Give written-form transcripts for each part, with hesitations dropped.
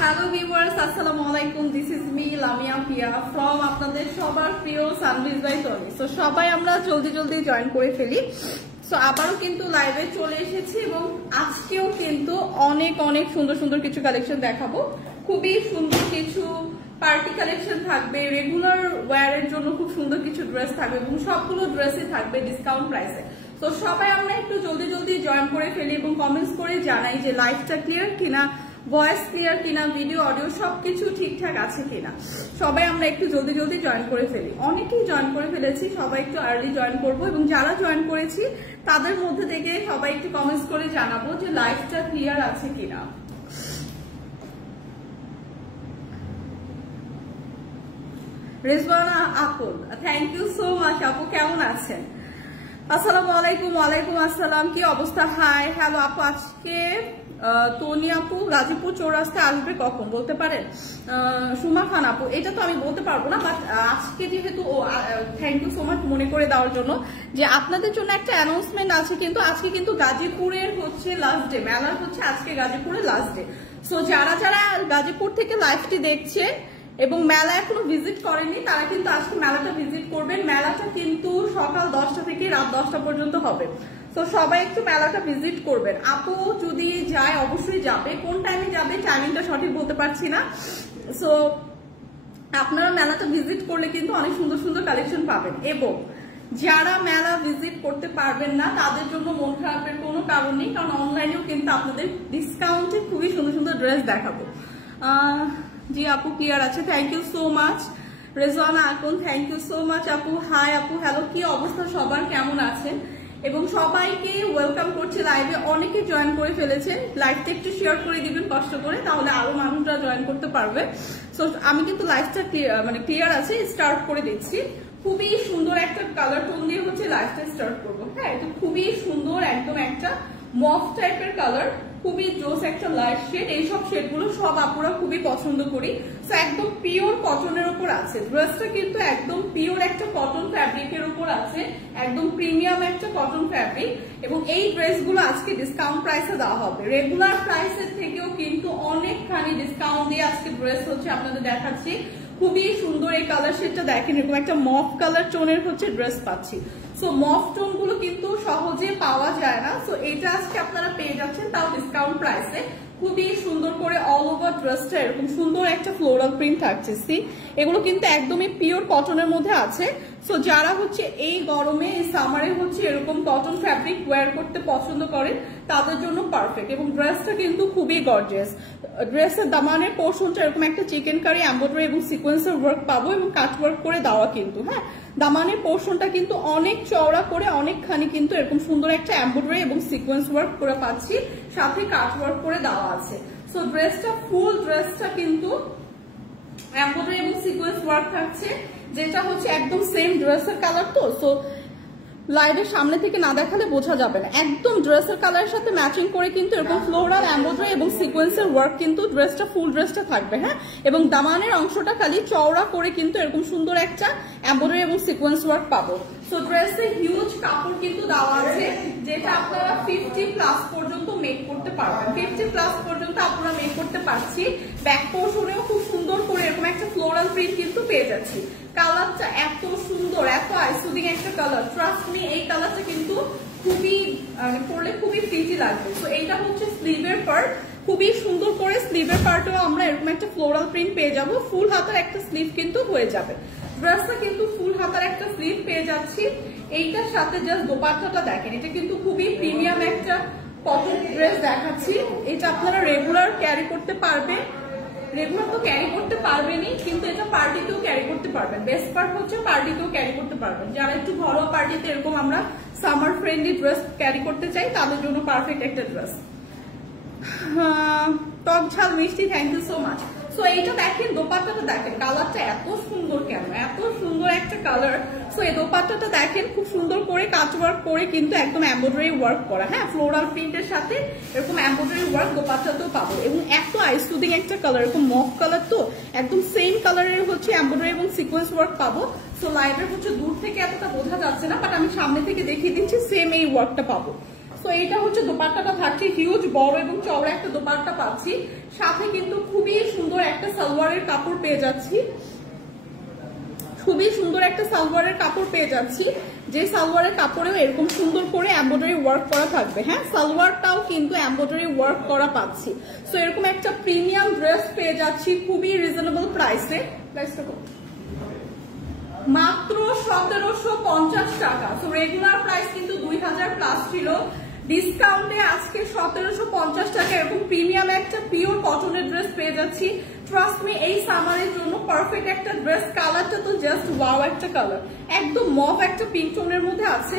Hello viewers, আসসালামু আলাইকুম। This is me Lamia Piya from আপনাদের সবার প্রিয় সানভিজ বাই তনি। সো সবাই আমরা জলদি জলদি জয়েন করে ফেলি। সো আবারও কিন্তু লাইভে চলে এসেছি এবং আজকেও কিন্তু অনেক অনেক সুন্দর সুন্দর কিছু কালেকশন দেখাবো। খুবই সুন্দর কিছু পার্টি কালেকশন থাকবে, রেগুলার ওয়্যারের জন্য খুব সুন্দর কিছু ড্রেস থাকবে এবং সবগুলো ড্রেসই থাকবে ডিসকাউন্ট প্রাইসে। তো সবাই আমরা একটু জলদি জলদি জয়েন করে ফেলি এবং কমেন্টস করে জানাই যে লাইভটা ক্লিয়ার কিনা, ভয়েস ক্লিয়ার কিনা, ভিডিও অডিও সবকিছু ঠিকঠাক আছে কিনা। সবাই আমরা একটু জলদি জলদি জয়েন করে ফেলি। অনেকেই জয়েন করে ফেলেছি, সবাই একটু আর্লি জয়েন করবো এবং যারা জয়েন করেছি তাদের মধ্যে থেকে সবাই একটু কমেন্টস করে জানাবো যে লাইভটা ক্লিয়ার আছে কিনা। রিজওয়ানা আপুল, থ্যাংক ইউ সো মাচ আপু, কেমন আছেন? আসসালামু আলাইকুম। ওয়ালাইকুম আসসালাম, কি অবস্থা? হাই, হ্যালো আপু। আজকে তনি আপু গাজীপুর চৌরাস্তা আসবে কখন বলতে পারেন? সুমা খান আপু, এটা তো আমি বলতে পারবো না, বাট আজকে যেহেতু থ্যাংক ইউ সো মাচ মনে করে দেওয়ার জন্য যে আপনাদের জন্য একটা অ্যানাউন্সমেন্ট আছে। কিন্তু আজকে কিন্তু গাজীপুরের হচ্ছে লাস্ট ডে, মেলার হচ্ছে আজকে গাজীপুরের লাস্ট ডে। সো যারা যারা গাজীপুর থেকে লাইভটি দেখছে এবং মেলা এখনো ভিজিট করেনি তারা কিন্তু আজকে মেলাটা ভিজিট করবেন। মেলাটা কিন্তু সকাল 10টা থেকে রাত 10টা পর্যন্ত হবে। তো সবাই একটু মেলাটা ভিজিট করবেন। আপু যদি যায় অবশ্যই যাবে, কোন টাইমে যাবে টাইমিংটা সঠিক বলতে পারছি না। সো আপনারা মেলাটা ভিজিট করলে কিন্তু অনেক সুন্দর সুন্দর কালেকশন পাবেন। এবং যারা মেলা ভিজিট করতে পারবেন না তাদের জন্য মন খারাপের কোনো কারণ নেই, কারণ অনলাইনেও কিন্তু আপনাদের ডিসকাউন্টে খুবই সুন্দর সুন্দর ড্রেস দেখাবো। জি আপু ক্লিয়ার আছে, thank you so much. Rezwana আকুন, থ্যাংক ইউ সো মাচ আপু। হাই আপু, হ্যালো, কি অবস্থা সবার, কেমন আছেন? এবং সবাইকে ওয়েলকাম করছি লাইভে। অনেকে জয়েন করে ফেলেছেন, লাইভটা একটু শেয়ার করে দিবেন কষ্ট করে, তাহলে আরো মানুষরা জয়েন করতে পারবে। সো আমি কিন্তু লাইভটা ক্লিয়ার আছে, স্টার্ট করে দিচ্ছি। খুবই সুন্দর একটা কালার টোন দিয়ে হচ্ছে লাইভটা স্টার্ট করবো। হ্যাঁ, এটা খুবই সুন্দর, একদম একটা মফ টাইপের কালার, খুবই জোস একটা লাইট শেড। এইসব শেডগুলো সব আপুরা খুবই পছন্দ করি। তো একদম পিওর কটনের উপর আছে ড্রেসটা, কিন্তু একদম পিওর একটা কটন ফ্যাব্রিকের উপর আছে, একদম প্রিমিয়াম একটা কটন ফ্যাব্রিক। এবং এই ড্রেসগুলো আজকে ডিসকাউন্ট প্রাইসে দেওয়া হবে। রেগুলার প্রাইসের থেকেও কিন্তু অনেকখানি ডিসকাউন্ট দিয়ে আজকে ড্রেস হচ্ছে আপনাদের দেখাচ্ছি। খুবই সুন্দর এই কালার শেডটা দেখেন, এরকম একটা মফ কালার টোনের হচ্ছে ড্রেস পাচ্ছি। সো মফ টোন গুলো কিন্তু সহজে পাওয়া যায় না। সো এটা আজকে আপনারা পেয়ে যাচ্ছেন, তাও ডিসকাউন্ট প্রাইসে। খুবই সুন্দর করে অল ওভার ড্রেসটা এরকম সুন্দর একটা ফ্লোরাল প্রিন্ট থাকছে। সি, এগুলো কিন্তু একদমই পিওর কটনের মধ্যে আছে। সো যারা হচ্ছে এই গরমে, এই সামারে হচ্ছে এরকম কটন ফ্যাব্রিক ওয়্যার করতে পছন্দ করেন তাদের জন্য পারফেক্ট। এবং ড্রেসটা কিন্তু খুবই গর্জিয়াস। ড্রেসের দামানের পোর্শনটা এরকম একটা চিকেন কারি এমব্রয়ডারি এবং সিকোয়েন্সের ওয়ার্ক পাবো এবং কাট ওয়ার্ক করে দেওয়া কিন্তু। হ্যাঁ, দামানের পোর্শনটা কিন্তু অনেক চওড়া করে অনেকখানি কিন্তু এরকম সুন্দর একটা এমব্রয়ডারি এবং সিকোয়েন্স ওয়ার্ক করে পাচ্ছি, সাথে কাট ওয়ার্ক করে দেওয়া আছে। সো ড্রেসটা ফুল ড্রেসটা কিন্তু এমব্রয়ডারি এবং সিকোয়েন্স ওয়ার্ক থাকছে, যেটা হচ্ছে একদম সেম ড্রেসের কালার। তো সো লাইভের সামনে থেকে না দেখালে বোঝা যাবে না, একদম ড্রেসের কালারের সাথে ম্যাচিং করে কিন্তু এরকম ফ্লোরাল এমব্রয়ডারি এবং সিকোয়েন্সের ওয়ার্ক কিন্তু ড্রেসটা ফুল ড্রেসটা থাকবে। হ্যাঁ, এবং দামানের অংশটা খালি চওড়া করে কিন্তু এরকম সুন্দর একটা এমব্রয়ডারি এবং সিকোয়েন্স ওয়ার্ক পাবো। সো ড্রেসে হিউজ কাপড় কিন্তু দেওয়া আছে, যেটা আপনারা 50+ পর্যন্ত মেক করতে পারবেন। 50+ পর্যন্ত আপনারা মেক করতে পারছি। ব্যাক পোর্শনেও খুব সুন্দর করে এরকম একটা ফ্লোরাল প্রিন্ট কিন্তু পেয়ে যাচ্ছি। কালারটা এত সুন্দর, এত আইসুদিং একটা কালার, ট্রাস্ট মি এই কালারটা কিন্তু খুবই পরলে খুবই প্রিটি লাগবে। তো এইটা হচ্ছে স্লিভের পার্ট, খুবই সুন্দর করে স্লিভের পার্টেও আমরা এরকম একটা ফ্লোরাল প্রিন্ট পেয়ে যাব। ফুল হাতার একটা স্লিভ কিন্তু হয়ে যাবে। ড্রেসটা কিন্তু ফুল হাতার একটা স্লিভ পেয়ে যাচ্ছি। এইটার সাথে জাস্ট দোপাট্টাটা দেখেন, এটা কিন্তু খুবই প্রিমিয়াম একটা কটন ড্রেস দেখাচ্ছি। এটা আপনারা রেগুলার ক্যারি করতে পারবেন। রেগুলার তো ক্যারি করতে পারবেনই, কিন্তু এটা পার্টিতেও ক্যারি করতে পারবেন। বেস্ট পার্ট হচ্ছে পার্টিতেও ক্যারি করতে পারবেন। যারা একটু ঘরোয়া পার্টিতে এরকম আমরা সামার ফ্রেন্ডলি ড্রেস ক্যারি করতে চাই তাদের জন্য পারফেক্ট একটা ড্রেস। টক ঝাল মিষ্টি, thank you so much. So এইটা দেখেন, দোপাট্টাটা দেখেন, কালারটা এত সুন্দর, কেন এত সুন্দর একটা কালার। সো এই দোপাট্টাটা দেখেন, খুব সুন্দর করে কাট ওয়ার্ক করে কিন্তু একদম এমব্রয়ডারি ওয়ার্ক করা। হ্যাঁ, ফ্লোরাল প্রিন্টের সাথে এরকম এমব্রয়ডারি ওয়ার্ক দোপাট্টাতেও পাবো। এবং এত আইসুদিং একটা কালার, এরকম মফ কালার, তো একদম সেম কালারের হচ্ছে এমব্রয়ডারি এবং সিকোয়েন্স ওয়ার্ক পাবো। সো লাইভের হচ্ছে দূর থেকে এতটা বোঝা যাচ্ছে না, বাট আমি সামনে থেকে দেখিয়ে দিচ্ছি, সেম এই ওয়ার্কটা পাবো। তো এইটা হচ্ছে দোপাট্টাটা থাকছে হিউজ বড় এবং চওড়া একটা দোপাট্টা পাচ্ছি, সাথে কিন্তু খুবই সুন্দর একটা সালোয়ারের কাপড় পেয়ে যাচ্ছি, খুবই সুন্দর একটা সালোয়ারের কাপড় পেয়ে যাচ্ছি, যে সালোয়ারের কাপড়েও এরকম সুন্দর করে এমব্রয়ডারি ওয়ার্ক করা থাকবে। হ্যাঁ, সালোয়ারটাও কিন্তু এমব্রয়ডারি ওয়ার্ক করা পাচ্ছি। সো এরকম একটা প্রিমিয়াম ড্রেস পেয়ে যাচ্ছি খুবই রিজনেবল প্রাইসে। প্রাইসটা মাত্র 1750 টাকা। সো রেগুলার প্রাইস কিন্তু 2000 প্লাস ছিল, ডিসকাউন্টে আজকে 1750 টাকা এরকম প্রিমিয়াম একটা পিওর কটনের ড্রেস পেয়ে যাচ্ছি। ট্রাস্ট মি, এই সামারের জন্য পারফেক্ট একটা ড্রেস। কালারটা তো জাস্ট ওয়াও একটা কালার, একদম মভ একটা পিঙ্ক টোনের মধ্যে আছে,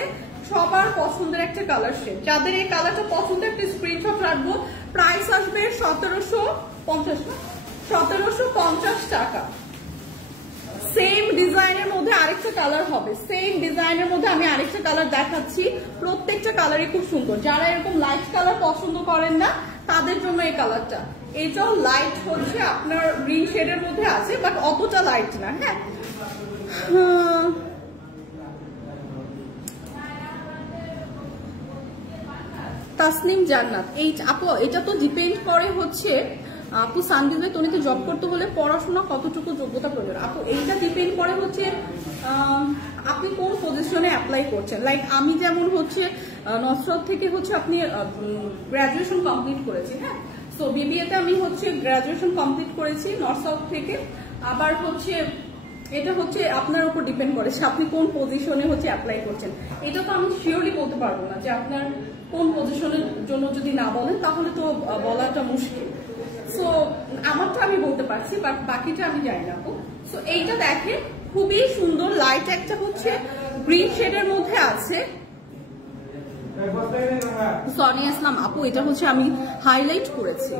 সবার পছন্দের একটা কালার শেড। যাদের এই কালারটা পছন্দ একটা স্ক্রিনশট রাখবো। প্রাইস আসবে 1750 টাকা। সেম ডিজাইনের মধ্যে আরেকটা কালার হবে, সেম ডিজাইনের মধ্যে আমি আরেকটা কালার দেখাচ্ছি, প্রত্যেকটা কালারই খুব সুন্দর। যারা এরকম লাইট কালার পছন্দ করেন না তাদের জন্য এই কালারটা, এটাও লাইট হচ্ছে আপনার গ্রিন শেডের মধ্যে আছে, বাট অতটা লাইট না। হ্যাঁ, তাসনিম জান্নাত, এই আপু এটা তো ডিপেন্ড করে হচ্ছে আপু সানবিজে তনিতে জব করতে হলে পড়াশোনা কতটুকু যোগ্যতা প্রয়োজন। আপু এইটা ডিপেন্ড করে হচ্ছে আপনি কোন পজিশনে অ্যাপ্লাই করছেন। লাইক আমি যেমন হচ্ছে নসরত থেকে হচ্ছে আপনি গ্রাজুয়েশন কমপ্লিট করেছি। হ্যাঁ, সো বিবিএতে আমি হচ্ছে গ্রাজুয়েশন কমপ্লিট করেছি নর্থ থেকে। আবার হচ্ছে এটা হচ্ছে আপনার উপর ডিপেন্ড করে যে আপনি কোন পজিশনে হচ্ছে অ্যাপ্লাই করছেন। এটা তো আমি শিওরলি বলতে পারবো না যে আপনার কোন পজিশনের জন্য যদি না বলেন তাহলে তো বলাটা মুশকিল। সো আমারটা আমি বলতে পারছি, বাট বাকিটা আমি জানি না। সো এইটা দেখেন খুবই সুন্দর, লাইট একটা হচ্ছে গ্রিন শেডের মধ্যে আছে। সোনিয়া ইসলাম আপু, এটা হচ্ছে আমি হাইলাইট করেছি।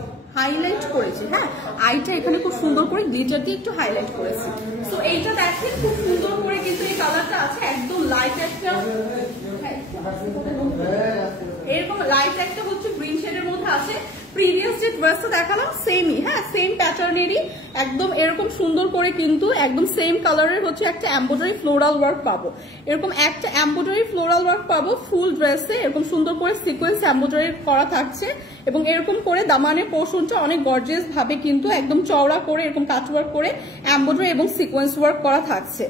হ্যাঁ, আইটা এখানে খুব সুন্দর করে গ্লিটার দিয়ে একটু হাইলাইট করেছি। সো এইটা দেখেন খুব সুন্দর করে কিন্তু এই কালারটা আছে, একদম লাইট একটা, এরকম লাইট একটা হচ্ছে গ্রিন শেডের মধ্যে আছে। প্রিভিয়াস যে ড্রেসটা দেখালাম সেমই, হ্যাঁ সেম প্যাটার্নেরই, একদম এরকম সুন্দর করে কিন্তু একদম সেম কালারের হচ্ছে একটা এমব্রয়ডারি ফ্লোরাল ওয়ার্ক পাবো। এরকম একটা এমব্রয়ডারি ফ্লোরাল ওয়ার্ক পাবো ফুল ড্রেসে, এরকম সুন্দর করে সিকোয়েন্স এমব্রয়ডারি করা থাকছে এবং এরকম করে দামানের পোর্শনটা অনেক গর্জিয়াস ভাবে কিন্তু একদম চওড়া করে এরকম কাট ওয়ার্ক করে এমব্রয়ডারি এবং সিকোয়েন্স ওয়ার্ক করা থাকছে।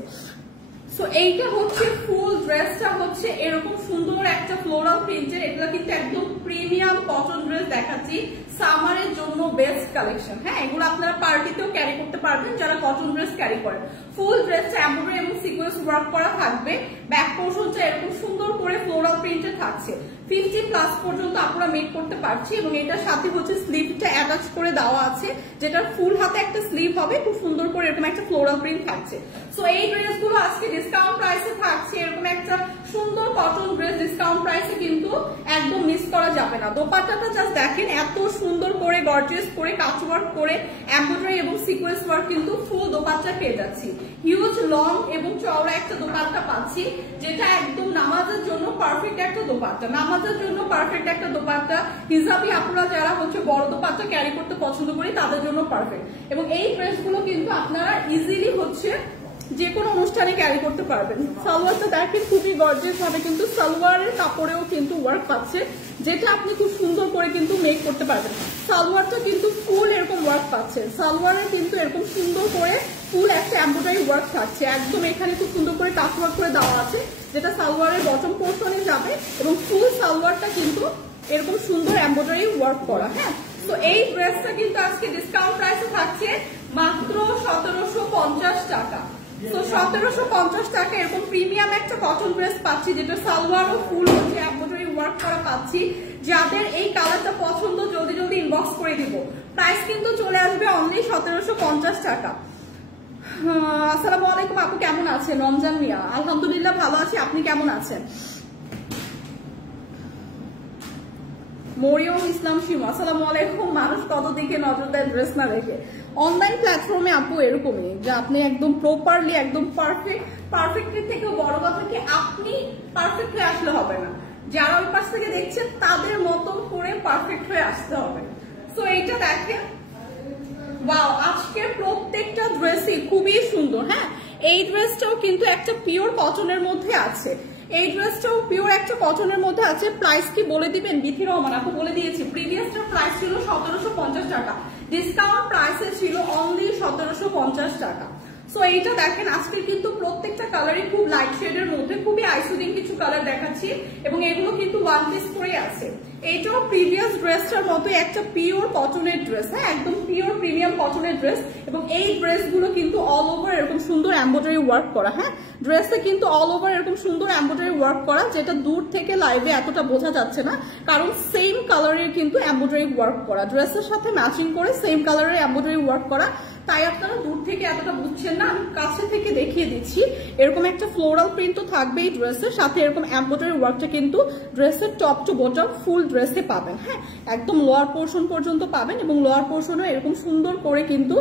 সো এইটা হচ্ছে ফুল ড্রেসটা হচ্ছে এরকম সুন্দর একটা ফ্লোরাল প্রিন্টের। এগুলো কিন্তু একদম প্রিমিয়াম কটন ড্রেস দেখাচ্ছি, সামারের জন্য বেস্ট কালেকশন। হ্যাঁ, এগুলো আপনারা পার্টিতেও ক্যারি করতে পারবেন যারা কটন ড্রেস ক্যারি করেন। ফুল ড্রেসটা এমব্রয়ডারি এবং সিকোয়েন্স ওয়ার্ক করা থাকবে, ব্যাক পোর্শনটা এরকম সুন্দর করে ফ্লোরাল প্রিন্টে থাকছে। 50 প্লাস পর্যন্ত আপনারা মেক করতে পারছি এবং এটার সাথে হচ্ছে স্লিভটা অ্যাটাচ করে দেওয়া আছে, যেটা ফুল হাতে একটা স্লিভ হবে, খুব সুন্দর করে এরকম একটা ফ্লোরাল প্রিন্ট থাকছে। সো এই ড্রেসগুলো আজকে ডিসকাউন্ট প্রাইসে থাকছে, এরকম একটা সুন্দর কটন ড্রেস ডিসকাউন্ট প্রাইসে কিন্তু একদম মিস করা যাবে না। দোপাট্টাটা জাস্ট দেখেন, এত সুন্দর করে গর্জিয়াস করে কাজ ওয়ার্ক করে এমব্রয়ডারি এবং সিকোয়েন্স ওয়ার্ক কিন্তু ফুল দোপাট্টা পেয়ে যাচ্ছি। হিউজ লং এবং চওড়া একটা দোপাট্টা পাচ্ছি, যেটা একদম নামাজের জন্য পারফেক্ট একটা দোপাট্টা, নামাজের জন্য পারফেক্ট একটা দোপাট্টা। হিজাবি আপনারা যারা হচ্ছে বড় দোপাট্টা ক্যারি করতে পছন্দ করি তাদের জন্য পারফেক্ট। এবং এই ড্রেসগুলো কিন্তু আপনারা ইজিলি হচ্ছে যে কোনো অনুষ্ঠানে ক্যারি করতে পারবেন। সালোয়ারটা দেখেন খুবই গর্জিয়াস ভাবে কিন্তু সালোয়ারের কাপড়েও কিন্তু ওয়ার্ক পাচ্ছে, যেটা আপনি খুব সুন্দর করে কিন্তু মেক করতে পারবেন। সালোয়ারটা কিন্তু ফুল এরকম ওয়ার্ক পাচ্ছে, সালোয়ারে কিন্তু এরকম সুন্দর করে ফুল একটা এমব্রয়ডারি ওয়ার্ক থাকছে, একদম এখানে খুব সুন্দর করে কাট ওয়ার্ক করে দেওয়া আছে, যেটা সালোয়ারের বটম পোর্শনে যাবে এবং ফুল সালোয়ারটা কিন্তু এরকম সুন্দর এমব্রয়ডারি ওয়ার্ক করা। হ্যাঁ, তো এই ড্রেসটা কিন্তু আজকে ডিসকাউন্ট প্রাইসে থাকছে মাত্র 1750 টাকা। তো 1750 টাকা এরকম প্রিমিয়াম একটা কটন ড্রেস পাচ্ছি, যেটা সালোয়ার ও ফুল হচ্ছে এমব্রয়ডারি ওয়ার্ক করা পাচ্ছি। যাদের এই কালারটা পছন্দ জলদি জলদি ইনবক্স করে দিব। প্রাইস কিন্তু চলে আসবে অনলি 1750 টাকা। আসসালামু আলাইকুম আপু, কেমন আছেন? রমজান মিয়া, আলহামদুলিল্লাহ ভালো আছি, আপনি কেমন আছেন? মরিয়ম ইসলাম শিমু, আসসালামু আলাইকুম। মানুষ কত দিকে নজর দেয় ড্রেস না দেখে। অনলাইন প্ল্যাটফর্মে আপু এরকমই যে আপনি একদম প্রপারলি একদম পারফেক্টের থেকেও বড় কথা কি আপনি পারফেক্ট হয়ে আসলে হবে না, যারা ওই পাশ থেকে দেখছেন তাদের মতন করে পারফেক্ট হয়ে আসতে হবে। সো এইটা দেখেন, ওয়াও, আজকের প্রত্যেকটা ড্রেসই খুবই সুন্দর। হ্যাঁ, এই ড্রেসটাও কিন্তু একটা পিওর কটনের মধ্যে আছে, এই ড্রেসটাও পিওর একটা কটনের মধ্যে আছে। প্রাইস কি বলে দিবেন? বিথি রহমান আপু বলে দিয়েছি, প্রিভিয়াসটার প্রাইস ছিল 1750 টাকা, ডিসকাউন্ট প্রাইসে ছিল অনলি 1750 টাকা। সো এইটা দেখেন, আজকে কিন্তু প্রত্যেকটা কালারই খুব লাইট শেডের মধ্যে, খুবই আইসুদিং কিছু কালার দেখাচ্ছি এবং এগুলো কিন্তু ওয়ান পিস করে আছে। এইটাও প্রিভিয়াস ড্রেসটার মতো একটা পিওর কটনের ড্রেস, হ্যাঁ একদম পিওর প্রিমিয়াম কটনের ড্রেস। এবং এই ড্রেসগুলো কিন্তু অল ওভার এরকম সুন্দর এমব্রয়ডারি ওয়ার্ক করা, হ্যাঁ ড্রেসে কিন্তু অল ওভার এরকম সুন্দর এমব্রয়ডারি ওয়ার্ক করা, যেটা দূর থেকে লাইভে এতটা বোঝা যাচ্ছে না, কারণ সেম কালারের কিন্তু এমব্রয়ডারি ওয়ার্ক করা, ড্রেসের সাথে ম্যাচিং করে সেম কালারের এমব্রয়ডারি ওয়ার্ক করা, তাই আপনারা দূর থেকে এতটা বুঝছেন না। আমি কাছে থেকে দেখিয়ে দিচ্ছি। এরকম একটা ফ্লোরাল প্রিন্ট তো থাকবে এই ড্রেসের সাথে, এরকম এমব্রয়ডারি ওয়ার্কটা কিন্তু ড্রেসের টপ টু বটম ফুল ড্রেসে পাবেন, হ্যাঁ একদম লোয়ার পোর্শন পর্যন্ত পাবেন এবং লোয়ার পোর্শনও এরকম সুন্দর করে কিন্তু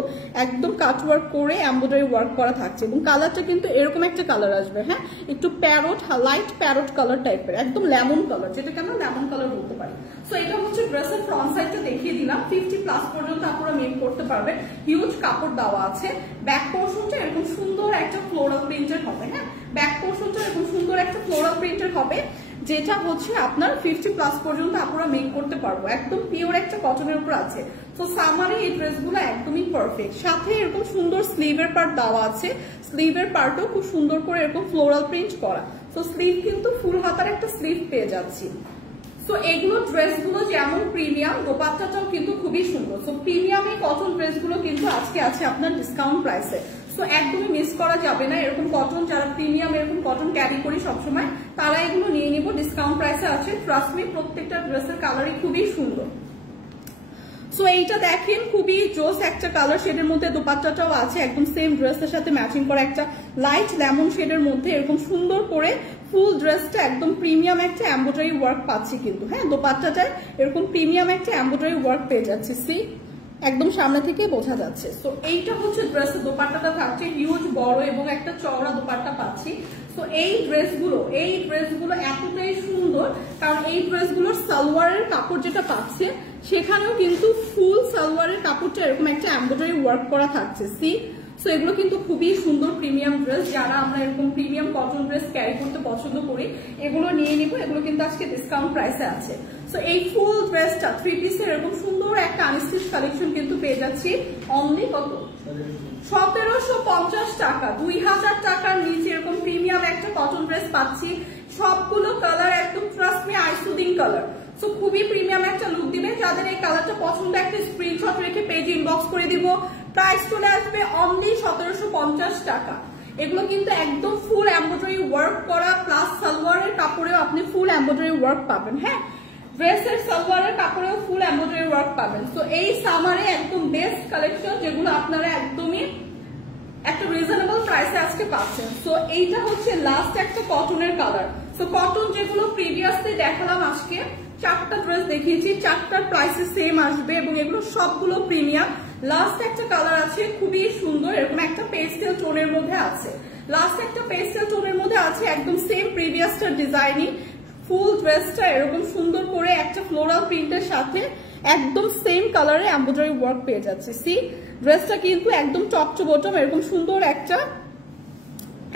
একদম কাট ওয়ার্ক করে এমব্রয়ডারি ওয়ার্ক করা থাকছে এবং কালারটা কিন্তু এরকম একটা কালার আসবে, হ্যাঁ একটু প্যারট, লাইট প্যারট কালার টাইপের, একদম লেমন কালার, যেটাকে আমরা লেমন কালার বলতে পারি। সো এটা হচ্ছে ড্রেসের ফ্রন্ট সাইডটা দেখিয়ে দিলাম। 50+ পর্যন্ত আপনারা মেক করতে পারবেন, হিউজ কাপড় দেওয়া আছে। ব্যাক পোর্শনটা এরকম সুন্দর একটা ফ্লোরাল প্রিন্টের হবে, হ্যাঁ ব্যাক পোর্শনটা এরকম সুন্দর একটা ফ্লোরাল প্রিন্টের হবে, যেটা হচ্ছে আপনার 50+ পর্যন্ত আপনারা মেক করতে পারবো, একদম পিওর একটা কটনের উপর আছে। তো সামারে এই ড্রেসগুলো একদমই পারফেক্ট। সাথে এরকম সুন্দর স্লিভের পার্ট দেওয়া আছে, স্লিভের পার্টও খুব সুন্দর করে এরকম ফ্লোরাল প্রিন্ট করা। তো স্লিভ কিন্তু ফুল হাতার একটা স্লিভ পেয়ে যাচ্ছি। সো এগুলো ড্রেসগুলো যেমন প্রিমিয়াম, দোপাট্টাটাও কিন্তু খুবই সুন্দর। সো প্রিমিয়াম এই কটন ড্রেসগুলো কিন্তু আজকে আছে আপনার ডিসকাউন্ট প্রাইসে, সো একদমই মিস করা যাবে না। এরকম কটন যারা প্রিমিয়াম এরকম কটন ক্যারি করি সবসময়, তারা এগুলো নিয়ে নিব, ডিসকাউন্ট প্রাইসে আছে। ট্রাস্ট মি, প্রত্যেকটা ড্রেসের কালারই খুবই সুন্দর। সো এইটা দেখেন, খুবই জোস একটা কালার শেডের মধ্যে দোপাট্টাটাও আছে, একদম সেম ড্রেসের সাথে ম্যাচিং করা একটা লাইট লেমন শেডের মধ্যে এরকম সুন্দর করে ফুল ড্রেসটা একদম প্রিমিয়াম একটা এমব্রয়ডারি ওয়ার্ক পাচ্ছি কিন্তু, হ্যাঁ দোপাট্টাটায় এরকম প্রিমিয়াম একটা এমব্রয়ডারি ওয়ার্ক পেয়ে যাচ্ছে, সি একদম সামনে থেকে বোঝা যাচ্ছে। সো এইটা হচ্ছে ড্রেসের দোপাট্টাটা থাকছে হিউজ বড় এবং একটা চওড়া দোপাট্টা পাচ্ছি। তো এই ড্রেসগুলো এতটাই সুন্দর, কারণ এই ড্রেসগুলোর সালোয়ারের কাপড় যেটা পাচ্ছে সেখানেও কিন্তু ফুল সালোয়ারের কাপড়টা এরকম একটা এমব্রয়ডারি ওয়ার্ক করা থাকছে, সি সো এগুলো কিন্তু খুবই সুন্দর প্রিমিয়াম ড্রেস। যারা আমরা এরকম প্রিমিয়াম কটন ড্রেস ক্যারি করতে পছন্দ করি, এগুলো নিয়ে নিব, এগুলো কিন্তু আজকে ডিসকাউন্ট প্রাইসে আছে। সো এই ফুল ড্রেসটা 3 পিসের এরকম সুন্দর একটা আনস্টিচ কালেকশন কিন্তু পেয়ে যাচ্ছি অনলি কত, 1750 টাকা। 2000 টাকার নিচে এরকম প্রিমিয়াম একটা কটন ড্রেস পাচ্ছি, সবগুলো কালার একদম trust me eye soothing colour. So খুবই প্রিমিয়াম একটা লুক দিবে। যাদের এই কালারটা পছন্দ, একটা স্ক্রিনশট রেখে পেজে ইনবক্স করে দিব। প্রাইস চলে আসবে অনলি 1750 টাকা। এগুলো কিন্তু একদম ফুল এমব্রয়ডারি ওয়ার্ক করা, প্লাস সালোয়ারের কাপড়েও আপনি ফুল এমব্রয়ডারি ওয়ার্ক পাবেন, হ্যাঁ ড্রেসের সালোয়ারের কাপড়েও ফুল এমব্রয়ডারি ওয়ার্ক পাবেন। তো এই সামারে একদম বেস্ট কালেকশন, যেগুলো আপনারা একদমই একটা রিজনেবল প্রাইসে আজকে পাচ্ছেন। তো এইটা হচ্ছে লাস্ট একটা কটনের কালার। তো কটন যেগুলো প্রিভিয়াসলি দেখালাম, আজকে 4টা ড্রেস দেখিয়েছি, 4টার প্রাইসে সেম আসবে এবং এগুলো সবগুলো প্রিমিয়াম। লাস্ট একটা কালার আছে খুবই সুন্দর, এরকম একটা পেস্টেল টোনের মধ্যে আছে, লাস্ট একটা পেস্টেল টোনের মধ্যে আছে, একদম সেম প্রিভিয়াসটার ডিজাইনিং। ফুল ড্রেসটা এরকম সুন্দর করে একটা ফ্লোরাল প্রিন্টের সাথে একদম সেম কালারে এমব্রয়ডারি ওয়ার্ক পেয়ে যাচ্ছে, সি ড্রেসটা কিন্তু একদম টপ টু বটম এরকম সুন্দর একটা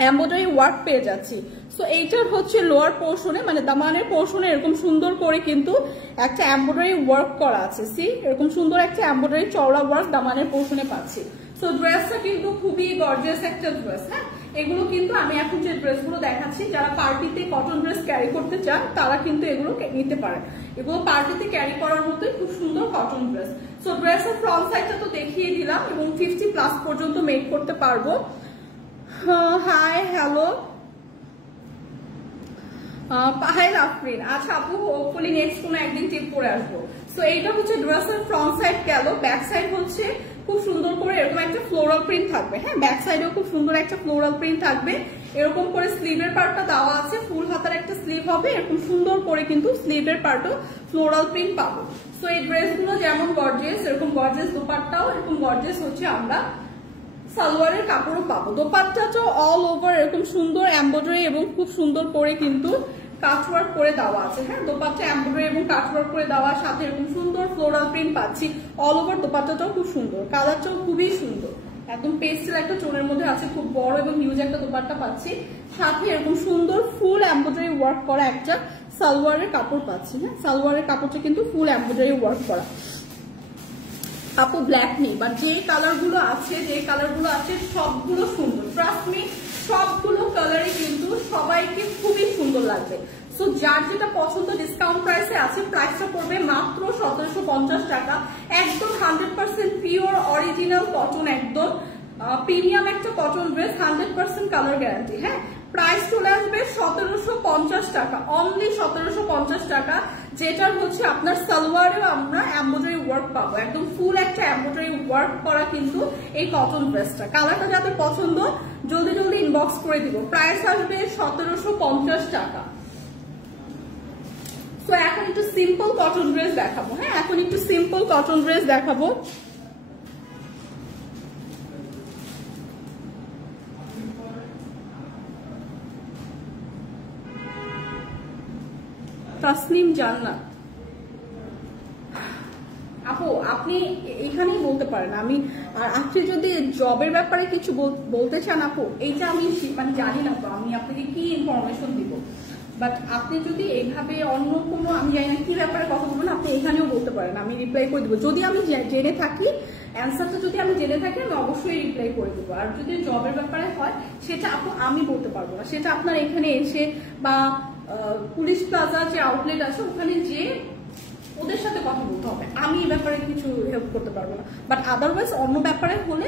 এমব্রয়ডারি ওয়ার্ক পেয়ে যাচ্ছি। সো এইটার হচ্ছে লোয়ার পোর্শনে, মানে দামানের পোর্শনে এরকম সুন্দর করে কিন্তু একটা এমব্রয়ডারি ওয়ার্ক করা আছে, সি এরকম সুন্দর একটা এমব্রয়ডারি চওড়া ওয়ার্ক দামানের পোর্শনে পাচ্ছি। সো ড্রেসটা কিন্তু খুবই গর্জিয়াস একটা ড্রেস, হ্যাঁ এগুলো কিন্তু আমি এখন যে ড্রেসগুলো দেখাচ্ছি, যারা পার্টিতে কটন ড্রেস ক্যারি করতে চান তারা কিন্তু এগুলো নিতে পারেন। এগুলো পার্টিতে ক্যারি করার মতোই খুব সুন্দর কটন ড্রেস। সো ড্রেসের ফ্রন্ট সাইডটা তো দেখিয়ে দিলাম এবং 50+ পর্যন্ত মেক করতে পারবো। হাই হ্যালো পাহেল আফরিন, আচ্ছা আপু হোপফুলি নেক্সট কোনো একদিন টিপ করে আসবো। সো এইটা হচ্ছে ড্রেসের ফ্রন্ট সাইড গেল। ব্যাক সাইড হচ্ছে খুব সুন্দর করে এরকম একটা ফ্লোরাল প্রিন্ট থাকবে, হ্যাঁ ব্যাক সাইডেও খুব সুন্দর একটা ফ্লোরাল প্রিন্ট থাকবে। এরকম করে স্লিভের পার্টটা দেওয়া আছে, ফুল হাতার একটা স্লিভ হবে, এরকম সুন্দর করে কিন্তু স্লিভের পার্টও ফ্লোরাল প্রিন্ট পাবো। সো এই ড্রেসগুলো যেমন গর্জিয়াস, এরকম গর্জিয়াস দোপাট্টাও এরকম গর্জিয়াস হচ্ছে আমরা সালোয়ারের কাপড়ও পাবো। দোপাট্টাটাও অল ওভার এরকম সুন্দর এমব্রয়ডারি এবং খুব সুন্দর করে কিন্তু কাটওয়ার্ক করে দেওয়া আছে, হ্যাঁ দোপাট্টা এমব্রয়ডারি এবং কাটওয়ার্ক করে দেওয়ার সাথে এরকম সুন্দর ফ্লোরাল প্রিন্ট পাচ্ছি। অল ওভার দোপাট্টাটাও খুব সুন্দর, কালারটাও খুবই সুন্দর, একদম পেস্টেল একটা টোনের মধ্যে আছে, খুব বড় এবং হিউজ একটা দোপাট্টা পাচ্ছি, সাথে এরকম সুন্দর ফুল এমব্রয়ডারি ওয়ার্ক করা একটা সালোয়ারের কাপড় পাচ্ছি। হ্যাঁ, সালোয়ারের কাপড়টা কিন্তু ফুল এমব্রয়ডারি ওয়ার্ক করা। আপু ব্ল্যাক নেই, বাট যে কালারগুলো আছে সবগুলো সুন্দর, ট্রাস্ট মি, সবগুলো কালারই কিন্তু সবাইকে খুবই সুন্দর লাগবে। সো যার যেটা পছন্দ ডিসকাউন্ট প্রাইসে আছে, প্রাইসটা পড়বে মাত্র 1750 টাকা। একদম 100% পিওর অরিজিনাল কটন, একদম প্রিমিয়াম একটা কটন ড্রেস, 100% কালার গ্যারান্টি। হ্যাঁ, প্রাইস চলে আসবে 1750 টাকা, অনলি 1750 টাকা, যেটার হচ্ছে আপনার সালোয়ারেও আমরা এমব্রয়ডারি ওয়ার্ক পাবো, একদম ফুল একটা এমব্রয়ডারি ওয়ার্ক করা কিন্তু এই কটন ড্রেসটা। কালারটা যাদের পছন্দ জলদি জলদি ইনবক্স করে দিব। প্রাইস আসবে 1750 টাকা। তো এখন একটু সিম্পল কটন ড্রেস দেখাবো। হ্যাঁ, এখন একটু সিম্পল কটন ড্রেস দেখাবো। তাসনিম জান্নাত আপু, আপনি এখানেই বলতে পারেন। আমি আর আপনি যদি জবের ব্যাপারে কিছু বলতে চান আপু, এইটা আমি মানে জানি না, তো আমি আপনাকে কি ইনফরমেশন দিব, বাট আপনি যদি এইভাবে অন্য কোনো, আমি জানি না কি ব্যাপারে কথা বলবেন, আপনি এখানেও বলতে পারেন, আমি রিপ্লাই করে দেবো। যদি আমি জেনে থাকি অ্যান্সারটা, যদি আমি জেনে থাকি আমি অবশ্যই রিপ্লাই করে দেবো। আর যদি জবের ব্যাপারে হয় সেটা আপু আমি বলতে পারবো না, সেটা আপনার এখানে এসে বা পুলিশ প্লাজা যে আউটলেট আছে ওখানে যে ওদের সাথে কথা বলতে হবে, আমি এই ব্যাপারে কিছু হেল্প করতে পারবো না। বাট আদারওয়াইজ অন্য ব্যাপারে হলে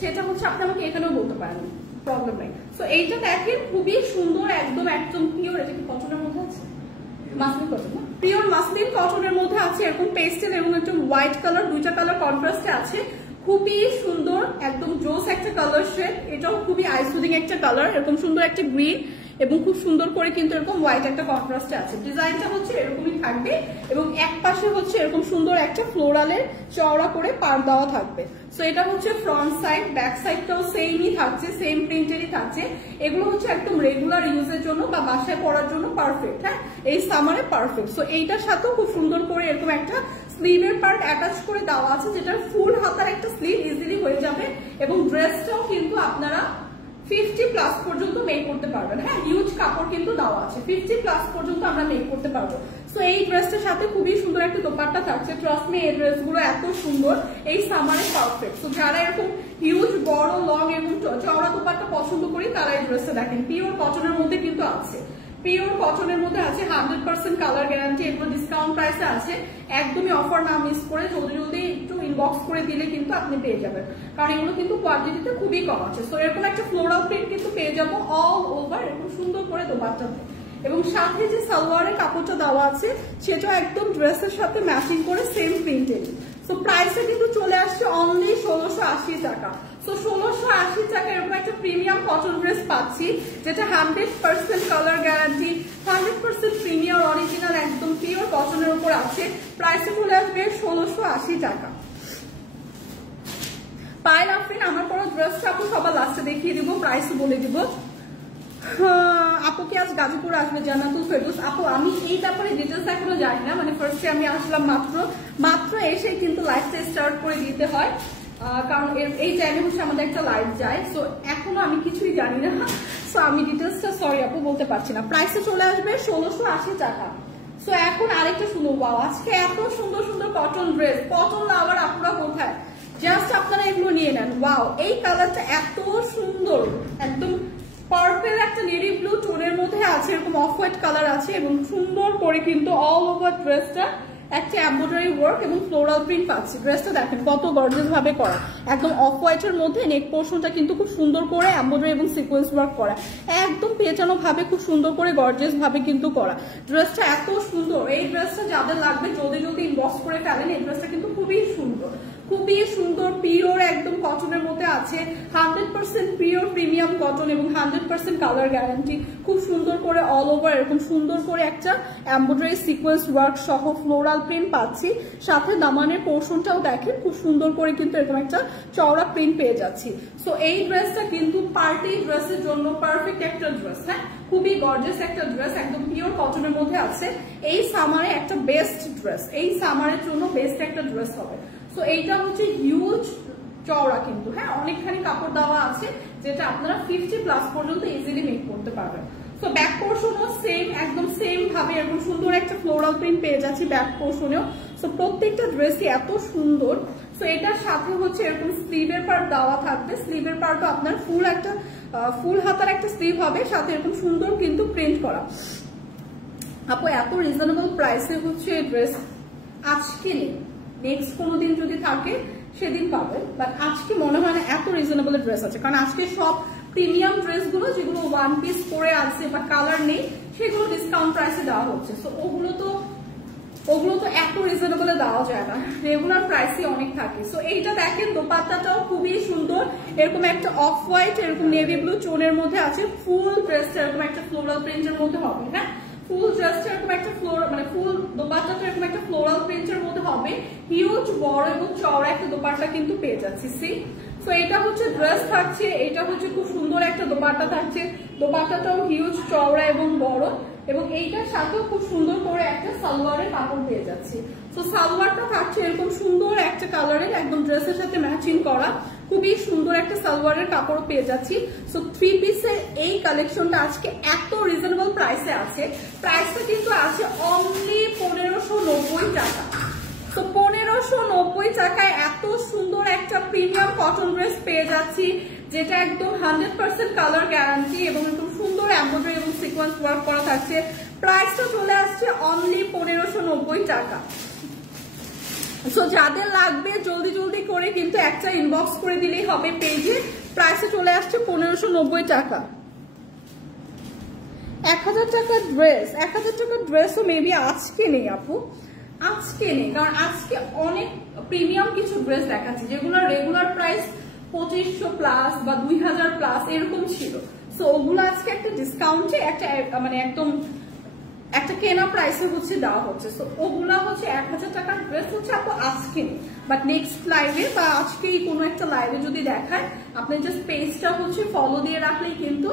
সেটা হচ্ছে আপনি আমাকে এখানেও বলতে পারেন, প্রবলেম নাই। সো এইটা দেখেন খুবই সুন্দর, একদম একদম পিওর। এটা কি কটনের মধ্যে আছে? মাসলিন কটন, পিওর মাসলিন কটনের মধ্যে আছে, এরকম পেস্টেল এবং একটু হোয়াইট কালার, দুইটা কালার কন্ট্রাস্টে আছে, খুবই সুন্দর, একদম জোস একটা কালার শেড। এটাও খুবই আইসুদিং একটা কালার, এরকম সুন্দর একটা গ্রিন এবং খুব সুন্দর করে কিন্তু এরকম হোয়াইট একটা কন্ট্রাস্টে আছে। ডিজাইনটা হচ্ছে এরকমই থাকবে এবং এক পাশে হচ্ছে এরকম সুন্দর একটা ফ্লোরালের চওড়া করে পার দেওয়া থাকবে। সো এটা হচ্ছে ফ্রন্ট সাইড, ব্যাক সাইডটাও সেমই থাকছে, সেম প্রিন্টেরই থাকছে। এগুলো হচ্ছে একদম রেগুলার ইউজের জন্য বা বাসায় পরার জন্য পারফেক্ট। হ্যাঁ, এই সামারে পারফেক্ট। সো এইটার সাথেও খুব সুন্দর করে এরকম একটা স্লিভের পার্ট অ্যাটাচ করে দেওয়া আছে, যেটার ফুল হাতার একটা স্লিভ ইজিলি হয়ে যাবে এবং ড্রেসটাও কিন্তু আপনারা 50+ পর্যন্ত মেক করতে পারবেন। হ্যাঁ, হিউজ কাপড় কিন্তু দেওয়া আছে, 50+ পর্যন্ত আমরা মেক করতে পারবো। সো এই ড্রেসটার সাথে খুবই সুন্দর একটা দোপাট্টা থাকছে। ট্রাস্ট মি, এই ড্রেসগুলো এত সুন্দর, এই সামারে পারফেক্ট। সো যারা এরকম হিউজ বড় লং এবং চওড়া দোপাট্টা পছন্দ করি তারা এই ড্রেসটা দেখেন। পিওর কটনের মধ্যে কিন্তু আছে, পিওর কটনের মধ্যে আছে, 100% কালার গ্যারান্টি। এগুলো ডিসকাউন্ট প্রাইসে আছে, একদমই অফার না মিস করে জলদি জলদি একটু ইনবক্স করে দিলে কিন্তু আপনি পেয়ে যাবেন, কারণ এগুলো কিন্তু কোয়ান্টিটিতে খুবই কম আছে। সো এরকম একটা ফ্লোরাল প্রিন্ট কিন্তু পেয়ে যাবো অল ওভার, এরকম সুন্দর করে দোপাট্টাতে, এবং সাথে যে সালোয়ারের কাপড়টা দেওয়া আছে সেটাও একদম ড্রেসের সাথে ম্যাচিং করে সেম প্রিন্টেড। সো প্রাইসটা কিন্তু চলে আসছে অনলি 1680 টাকা। সো 1680 টাকা এরকম একটা প্রিমিয়াম কটন ড্রেস পাচ্ছি, যেটা 100% কালার গ্যারান্টি, 100% প্রিমিয়াম অরিজিনাল একদম পিওর কটনের উপর আছে। প্রাইসে চলে আসবে 1680 টাকা। পায়েল আফরিন, আমার পরা ড্রেসটা আপু সবার লাস্টে দেখিয়ে দিব, প্রাইস বলে দিব। আপু কি আজ গাজীপুর আসবে জান্নাতুল ফেরদৌস? আপু আমি এই ব্যাপারে ডিটেলস এখনো জানি না, মানে ফার্স্টে আমি আসলাম মাত্র এসে কিন্তু লাইভটা স্টার্ট করে দিতে হয়, কারণ এই টাইমে হচ্ছে আমাদের একটা লাইভ যায়। সো এখনো আমি কিছুই জানি না, সো আমি ডিটেলসটা সরি আপু বলতে পারছি না। প্রাইসে চলে আসবে 1680 টাকা। সো এখন আরেকটা সুন্দর, ওয়াও, আজকে এত সুন্দর সুন্দর কটন ড্রেস, কটন লাভার আপনারা কোথায়? জাস্ট আপনারা এগুলো নিয়ে নেন। ওয়াও, এই কালারটা এত সুন্দর, একদম পার্পল একটা নেভি ব্লু টোনের মধ্যে আছে, এরকম অফ হোয়াইট কালার আছে এবং সুন্দর করে কিন্তু অল ওভার ড্রেসটা একটা এমব্রয়ডারি ওয়ার্ক এবং ফ্লোরাল প্রিন্ট পাচ্ছি। ড্রেসটা দেখেন কত গর্জিয়াস ভাবে করা, একদম অফ হোয়াইটের মধ্যে নেক পোর্শনটা কিন্তু খুব সুন্দর করে এমব্রয়ডারি এবং সিকোয়েন্স ওয়ার্ক করা, একদম পেঁচানো ভাবে খুব সুন্দর করে গর্জিয়াস ভাবে কিন্তু করা। ড্রেসটা এত সুন্দর, এই ড্রেসটা যাদের লাগবে জলদি জলদি ইনবক্স করে ফেলেন। এই ড্রেসটা কিন্তু খুবই সুন্দর, খুবই সুন্দর, পিওর একদম কটনের মধ্যে আছে, 100% পিওর প্রিমিয়াম কটন এবং 100% কালার গ্যারান্টি। খুব সুন্দর করে অল ওভার এরকম সুন্দর করে একটা এমব্রয়ডারি সিকোয়েন্স ওয়ার্ক সহ ফ্লোরাল প্রিন্ট পাচ্ছি, সাথে দামানের পোর্শনটাও দেখেন খুব সুন্দর করে কিন্তু এরকম একটা চওড়া প্রিন্ট পেয়ে যাচ্ছি। সো এই ড্রেসটা কিন্তু পার্টি ড্রেসের জন্য পারফেক্ট একটা ড্রেস। হ্যাঁ, খুবই গর্জিয়াস একটা ড্রেস, একদম পিওর কটনের মধ্যে আছে। এই সামারে একটা বেস্ট ড্রেস, এই সামারের জন্য বেস্ট একটা ড্রেস হবে। সো এইটা হচ্ছে হিউজ চওড়া কিন্তু, হ্যাঁ অনেকখানি কাপড় দেওয়া আছে, যেটা আপনারা 50+ পর্যন্ত ইজিলি মেক করতে পারবেন। তো ব্যাক পোর্শনও সেম, একদম সেম ভাবে এরকম সুন্দর একটা ফ্লোরাল প্রিন্ট পেয়ে যাচ্ছি ব্যাক পোর্শনেও। তো প্রত্যেকটা ড্রেসই এত সুন্দর। তো এটার সাথে হচ্ছে এরকম স্লিভের পার্ট দেওয়া থাকবে, স্লিভের পার্টও আপনার ফুল হাতার একটা স্লিভ হবে, সাথে এরকম সুন্দর কিন্তু প্রিন্ট করা। আপু এত রিজনেবল প্রাইসে হচ্ছে ড্রেস আজকে নেই, নেক্সট কোনোদিন যদি থাকে সেদিন পাবেন, বাট আজকে মনে হয় না এত রিজনেবল ড্রেস আছে, কারণ আজকে সব প্রিমিয়াম ড্রেসগুলো যেগুলো ওয়ান পিস পরে আছে বা কালার নেই সেগুলো ডিসকাউন্ট প্রাইসে দেওয়া হচ্ছে। তো ওগুলো তো এত রিজনেবলে দেওয়া যায় না, রেগুলার প্রাইসই অনেক থাকে। সো এইটা দেখেন, দোপাট্টাটাও খুবই সুন্দর, এরকম একটা অফ হোয়াইট এরকম নেভি ব্লু টোনের মধ্যে আছে। ফুল ড্রেসটা এরকম একটা ফ্লোরাল প্রিন্টের মধ্যে হবে, হ্যাঁ ফুল ড্রেসটা এরকম একটা ফুল দোপাট্টাটা এরকম একটা ফ্লোরাল প্রিন্টের মধ্যে হবে। হিউজ বড় এবং চওড়া একটা দোপাট্টা কিন্তু পেয়ে যাচ্ছি। সি তো এটা হচ্ছে ড্রেস থাকছে, এটা হচ্ছে খুব সুন্দর একটা দোপাট্টা থাকছে, দোপাট্টাটাও হিউজ চওড়া এবং বড়, এবং এইটার সাথেও খুব সুন্দর করে একটা সালোয়ারের কাপড় পেয়ে যাচ্ছি। তো সালোয়ারটা থাকছে এরকম সুন্দর একটা কালারের, একদম ড্রেসের সাথে ম্যাচিং করা, খুবই সুন্দর একটা সালোয়ারের কাপড় পেয়ে যাচ্ছি। সো 3 পিসের এই কালেকশনটা আজকে এত রিজনেবল প্রাইসে আছে, প্রাইসটা কিন্তু আছে অনলি 1590 টাকা। তো 1590 টাকায় এত সুন্দর একটা প্রিমিয়াম কটন ড্রেস পেয়ে যাচ্ছি, যেটা একদম 100% কালার গ্যারান্টি এবং একদম সুন্দর এমব্রয়ডারি এবং সিকোয়েন্স ওয়ার্ক করা থাকছে। প্রাইসটা চলে আসছে অনলি 1590 টাকা। সো যাদের লাগবে জলদি জলদি করে কিন্তু একটা ইনবক্স করে দিলেই হবে পেজে। প্রাইসে চলে আসছে 1590 টাকা। 1000 টাকার ড্রেস, 1000 টাকার ড্রেসও মেবি আজকে নেই আপু, আজকে নেই, কারণ আজকে অনেক প্রিমিয়াম কিছু ড্রেস দেখাচ্ছি যেগুলো রেগুলার প্রাইস 2500+ বা 2000+ এরকম ছিল। সো ওগুলো আজকে একটা ডিসকাউন্টে একটা মানে একদম একটা কেনা প্রাইসে হচ্ছে দেওয়া হচ্ছে। সো ওগুলা হচ্ছে 1000 টাকার ড্রেস হচ্ছে আপু আজকে নেই, বাট নেক্সট লাইভে বা আজকেই কোনো একটা লাইভে যদি দেখায়, আপনি জাস্ট পেজটা হচ্ছে ফলো দিয়ে রাখলেই কিন্তু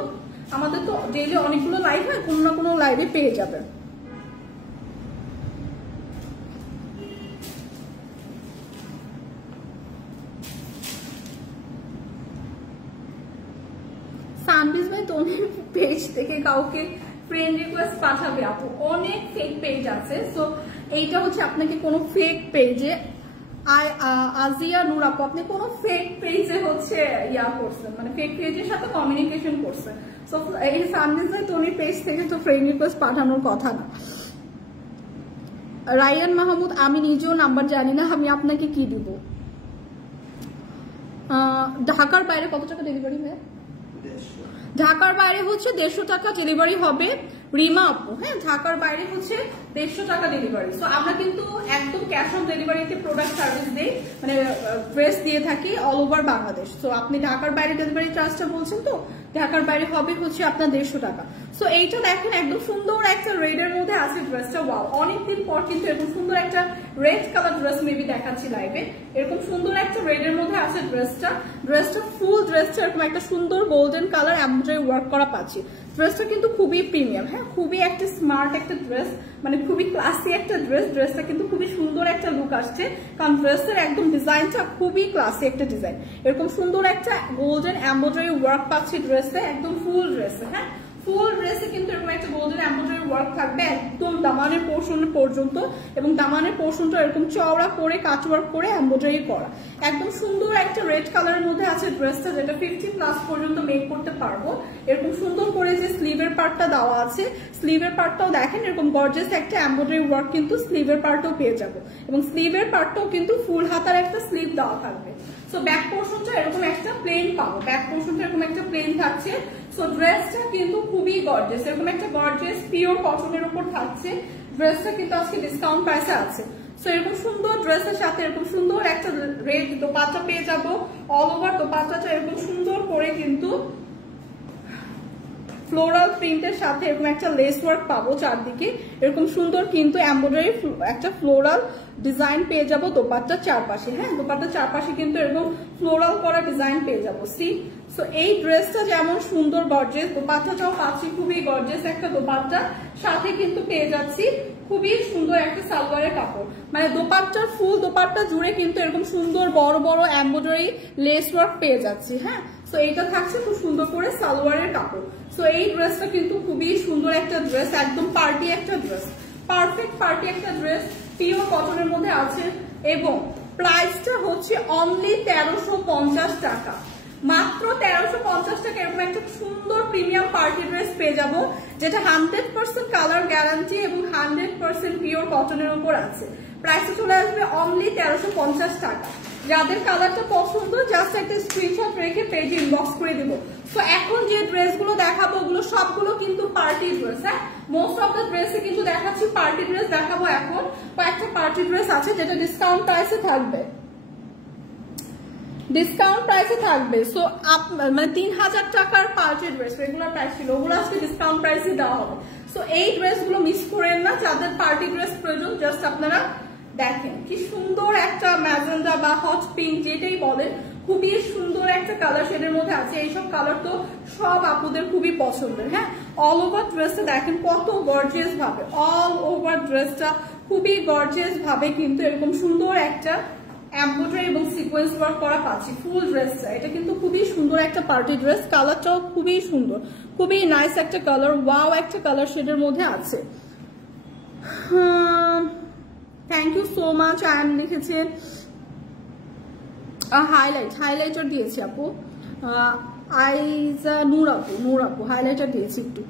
আমাদের তো ডেইলি অনেকগুলো লাইভ হয়, কোনো না কোনো লাইভে পেয়ে যাবেন। সানবিজ ভাই তোনের পেজ থেকে কাউকে ফ্রেন্ড রিকোয়েস্ট পাঠাবে আপু, অনেক ফেক পেজ আছে। সো এইটা হচ্ছে আপনাকে কোনো ফেক পেজে আজিয়া নূর আপু, আপনি কোনো ফেক পেজে হচ্ছে ইয়া করছেন, মানে ফেক পেজের সাথে কমিউনিকেশন করছেন। সো এই সানবিজ ভাই তোনের পেজ থেকে তো ফ্রেন্ড রিকোয়েস্ট পাঠানোর কথা না। রায়ান মাহমুদ, আমি নিজেও নাম্বার জানি না, আমি আপনাকে কি দিব। ঢাকার বাইরে কত টাকা ডেলিভারি হয়? ঢাকার বাইরে হচ্ছে 150 টাকা ডেলিভারি হবে রিমা আপু, হ্যাঁ ঢাকার বাইরে হচ্ছে 150 টাকা ডেলিভারি। সো আমরা কিন্তু একদম ক্যাশ অন ডেলিভারিতে প্রোডাক্ট সার্ভিস দিই, মানে ড্রেস দিয়ে থাকি অল ওভার বাংলাদেশ। সো আপনি ঢাকার বাইরে ডেলিভারি চার্জটা বলছেন, তো ঢাকার বাইরে হবে হচ্ছে আপনার 150 টাকা। সো এইটা দেখেন একদম সুন্দর একটা রেডের মধ্যে আছে ড্রেসটা। ওয়াও, অনেকদিন পর কিন্তু এরকম সুন্দর একটা রেড কালার ড্রেস মেবি দেখাচ্ছি লাইভে। এরকম সুন্দর একটা রেডের মধ্যে আছে ড্রেসটা ফুল ড্রেসটা এরকম একটা সুন্দর গোল্ডেন কালার এমব্রয়ডারি ওয়ার্ক করা পাচ্ছি। ড্রেসটা কিন্তু খুবই প্রিমিয়াম, হ্যাঁ খুবই একটা স্মার্ট একটা ড্রেস, মানে খুবই ক্লাসি একটা ড্রেস। ড্রেসটা কিন্তু খুবই সুন্দর একটা লুক আসছে, কারণ ড্রেসের একদম ডিজাইনটা খুবই ক্লাসি একটা ডিজাইন। এরকম সুন্দর একটা গোল্ডেন এমব্রয়ডারি ওয়ার্ক পাচ্ছি ড্রেসে, একদম ফুল ড্রেসে, হ্যাঁ ফুল ড্রেসে কিন্তু এরকম একটা গোল্ডেন এমব্রয়ডারি ওয়ার্ক থাকবে একদম দামানের পোর্শন পর্যন্ত, এবং দামানের পোর্শনটা এরকম চওড়া করে কাট ওয়ার্ক করে এমব্রয়ডারি করা। একদম সুন্দর একটা রেড কালারের মধ্যে আছে ড্রেসটা, যেটা 50+ পর্যন্ত মেক করতে পারবো। এরকম সুন্দর করে যে স্লিভের পার্টটা দেওয়া আছে, স্লিভের পার্টটাও দেখেন এরকম গর্জিয়াস একটা এমব্রয়ডারি ওয়ার্ক কিন্তু স্লিভের পার্টও পেয়ে যাবো, এবং স্লিভের পার্টটাও কিন্তু ফুল হাতার একটা স্লিভ দেওয়া থাকবে। সো ব্যাক পোর্শনটা এরকম একটা প্লেন পাবো, ব্যাক পোর্শনটা এরকম একটা প্লেন থাকছে। সো ড্রেসটা কিন্তু খুবই গর্জিয়াস, এরকম একটা গর্জিয়াস পিওর কটনের উপর থাকছে। ড্রেসটা কিন্তু আজকে ডিসকাউন্ট প্রাইসে আছে। সো এরকম সুন্দর ড্রেসের সাথে এরকম সুন্দর একটা রেড দোপাট্টা পেয়ে যাবো, অল ওভার দোপাট্টাটা এরকম সুন্দর করে কিন্তু ফ্লোরাল প্রিন্টের সাথে এরকম একটা লেস ওয়ার্ক পাবো চারদিকে, এরকম সুন্দর কিন্তু এমব্রয়ডারি একটা ফ্লোরাল ডিজাইন পেয়ে যাবো দোপাট্টার চারপাশে, হ্যাঁ দোপাট্টার চারপাশে কিন্তু এরকম ফ্লোরাল করা ডিজাইন পেয়ে যাবো। সি সো এই ড্রেসটা যেমন সুন্দর গর্জিয়াস, দোপাট্টাটাও পাচ্ছি খুবই গর্জিয়াস একটা দোপাট্টা, সাথে কিন্তু পেয়ে যাচ্ছি খুবই সুন্দর একটা সালোয়ারের কাপড়, মানে দোপাট্টার ফুল দোপাট্টা জুড়ে কিন্তু এরকম সুন্দর বড় বড় এমব্রয়ডারি লেস ওয়ার্ক পেয়ে যাচ্ছি। হ্যাঁ, সো এইটা থাকছে খুব সুন্দর করে সালোয়ারের কাপড়। সো এই ড্রেসটা কিন্তু খুবই সুন্দর একটা ড্রেস, একদম পার্টি একটা ড্রেস, পারফেক্ট পার্টি একটা ড্রেস, পিওর কটনের মধ্যে আছে এবং প্রাইসটা হচ্ছে অনলি 1350 টাকা, মাত্র 1350 টাকা। এরকম একটা সুন্দর প্রিমিয়াম পার্টি ড্রেস পেয়ে যাবো, যেটা 100% কালার গ্যারান্টি এবং 100% পিওর কটনের উপর আছে। প্রাইসটা চলে আসবে অনলি 1350 টাকা। যাদের কালারটা পছন্দ জাস্ট একটা স্ক্রিনশট রেখে পেজে ইনবক্স করে দিব। তো এখন যে ড্রেসগুলো দেখাবো ওগুলো সবগুলো কিন্তু পার্টি ড্রেস। হ্যাঁ, মোস্ট অফ দ্য ড্রেসে কিন্তু দেখাচ্ছি পার্টি ড্রেস। দেখাবো এখন কয়েকটা পার্টি ড্রেস আছে যেটা ডিসকাউন্ট প্রাইসে থাকবে, ডিসকাউন্ট প্রাইসে থাকবে। সো মানে 3000 টাকার পার্টি ড্রেস রেগুলার প্রাইস ছিল, ওগুলো আজকে ডিসকাউন্ট প্রাইসে দেওয়া হবে। সো এই ড্রেসগুলো মিস করেন না, যাদের পার্টি ড্রেস প্রয়োজন জাস্ট আপনারা দেখেন কি সুন্দর একটা ম্যাজেন্ডা বা হট পিঙ্ক যেটাই বলেন, খুবই সুন্দর একটা কালার শেডের মধ্যে আছে। এইসব কালার তো সব আপুদের খুবই পছন্দের। হ্যাঁ, অল ওভার ড্রেসটা দেখেন কত গর্জিয়াস ভাবে, অল ওভার ড্রেসটা খুবই গর্জিয়াস ভাবে কিন্তু এরকম সুন্দর একটা এমব্রয়ডারি এবং সিকোয়েন্স ওয়ার্ক করা পাচ্ছি ফুল ড্রেসটা। এটা কিন্তু খুবই সুন্দর একটা পার্টি ড্রেস, কালারটাও খুবই সুন্দর, খুবই নাইস একটা কালার, ওয়াও একটা কালার শেডের মধ্যে আছে। Thank you so much. Ayaan লিখেছেন হাইলাইটার দিয়েছি আপু, আইজা নূর আপু হাইলাইটার দিয়েছি একটু,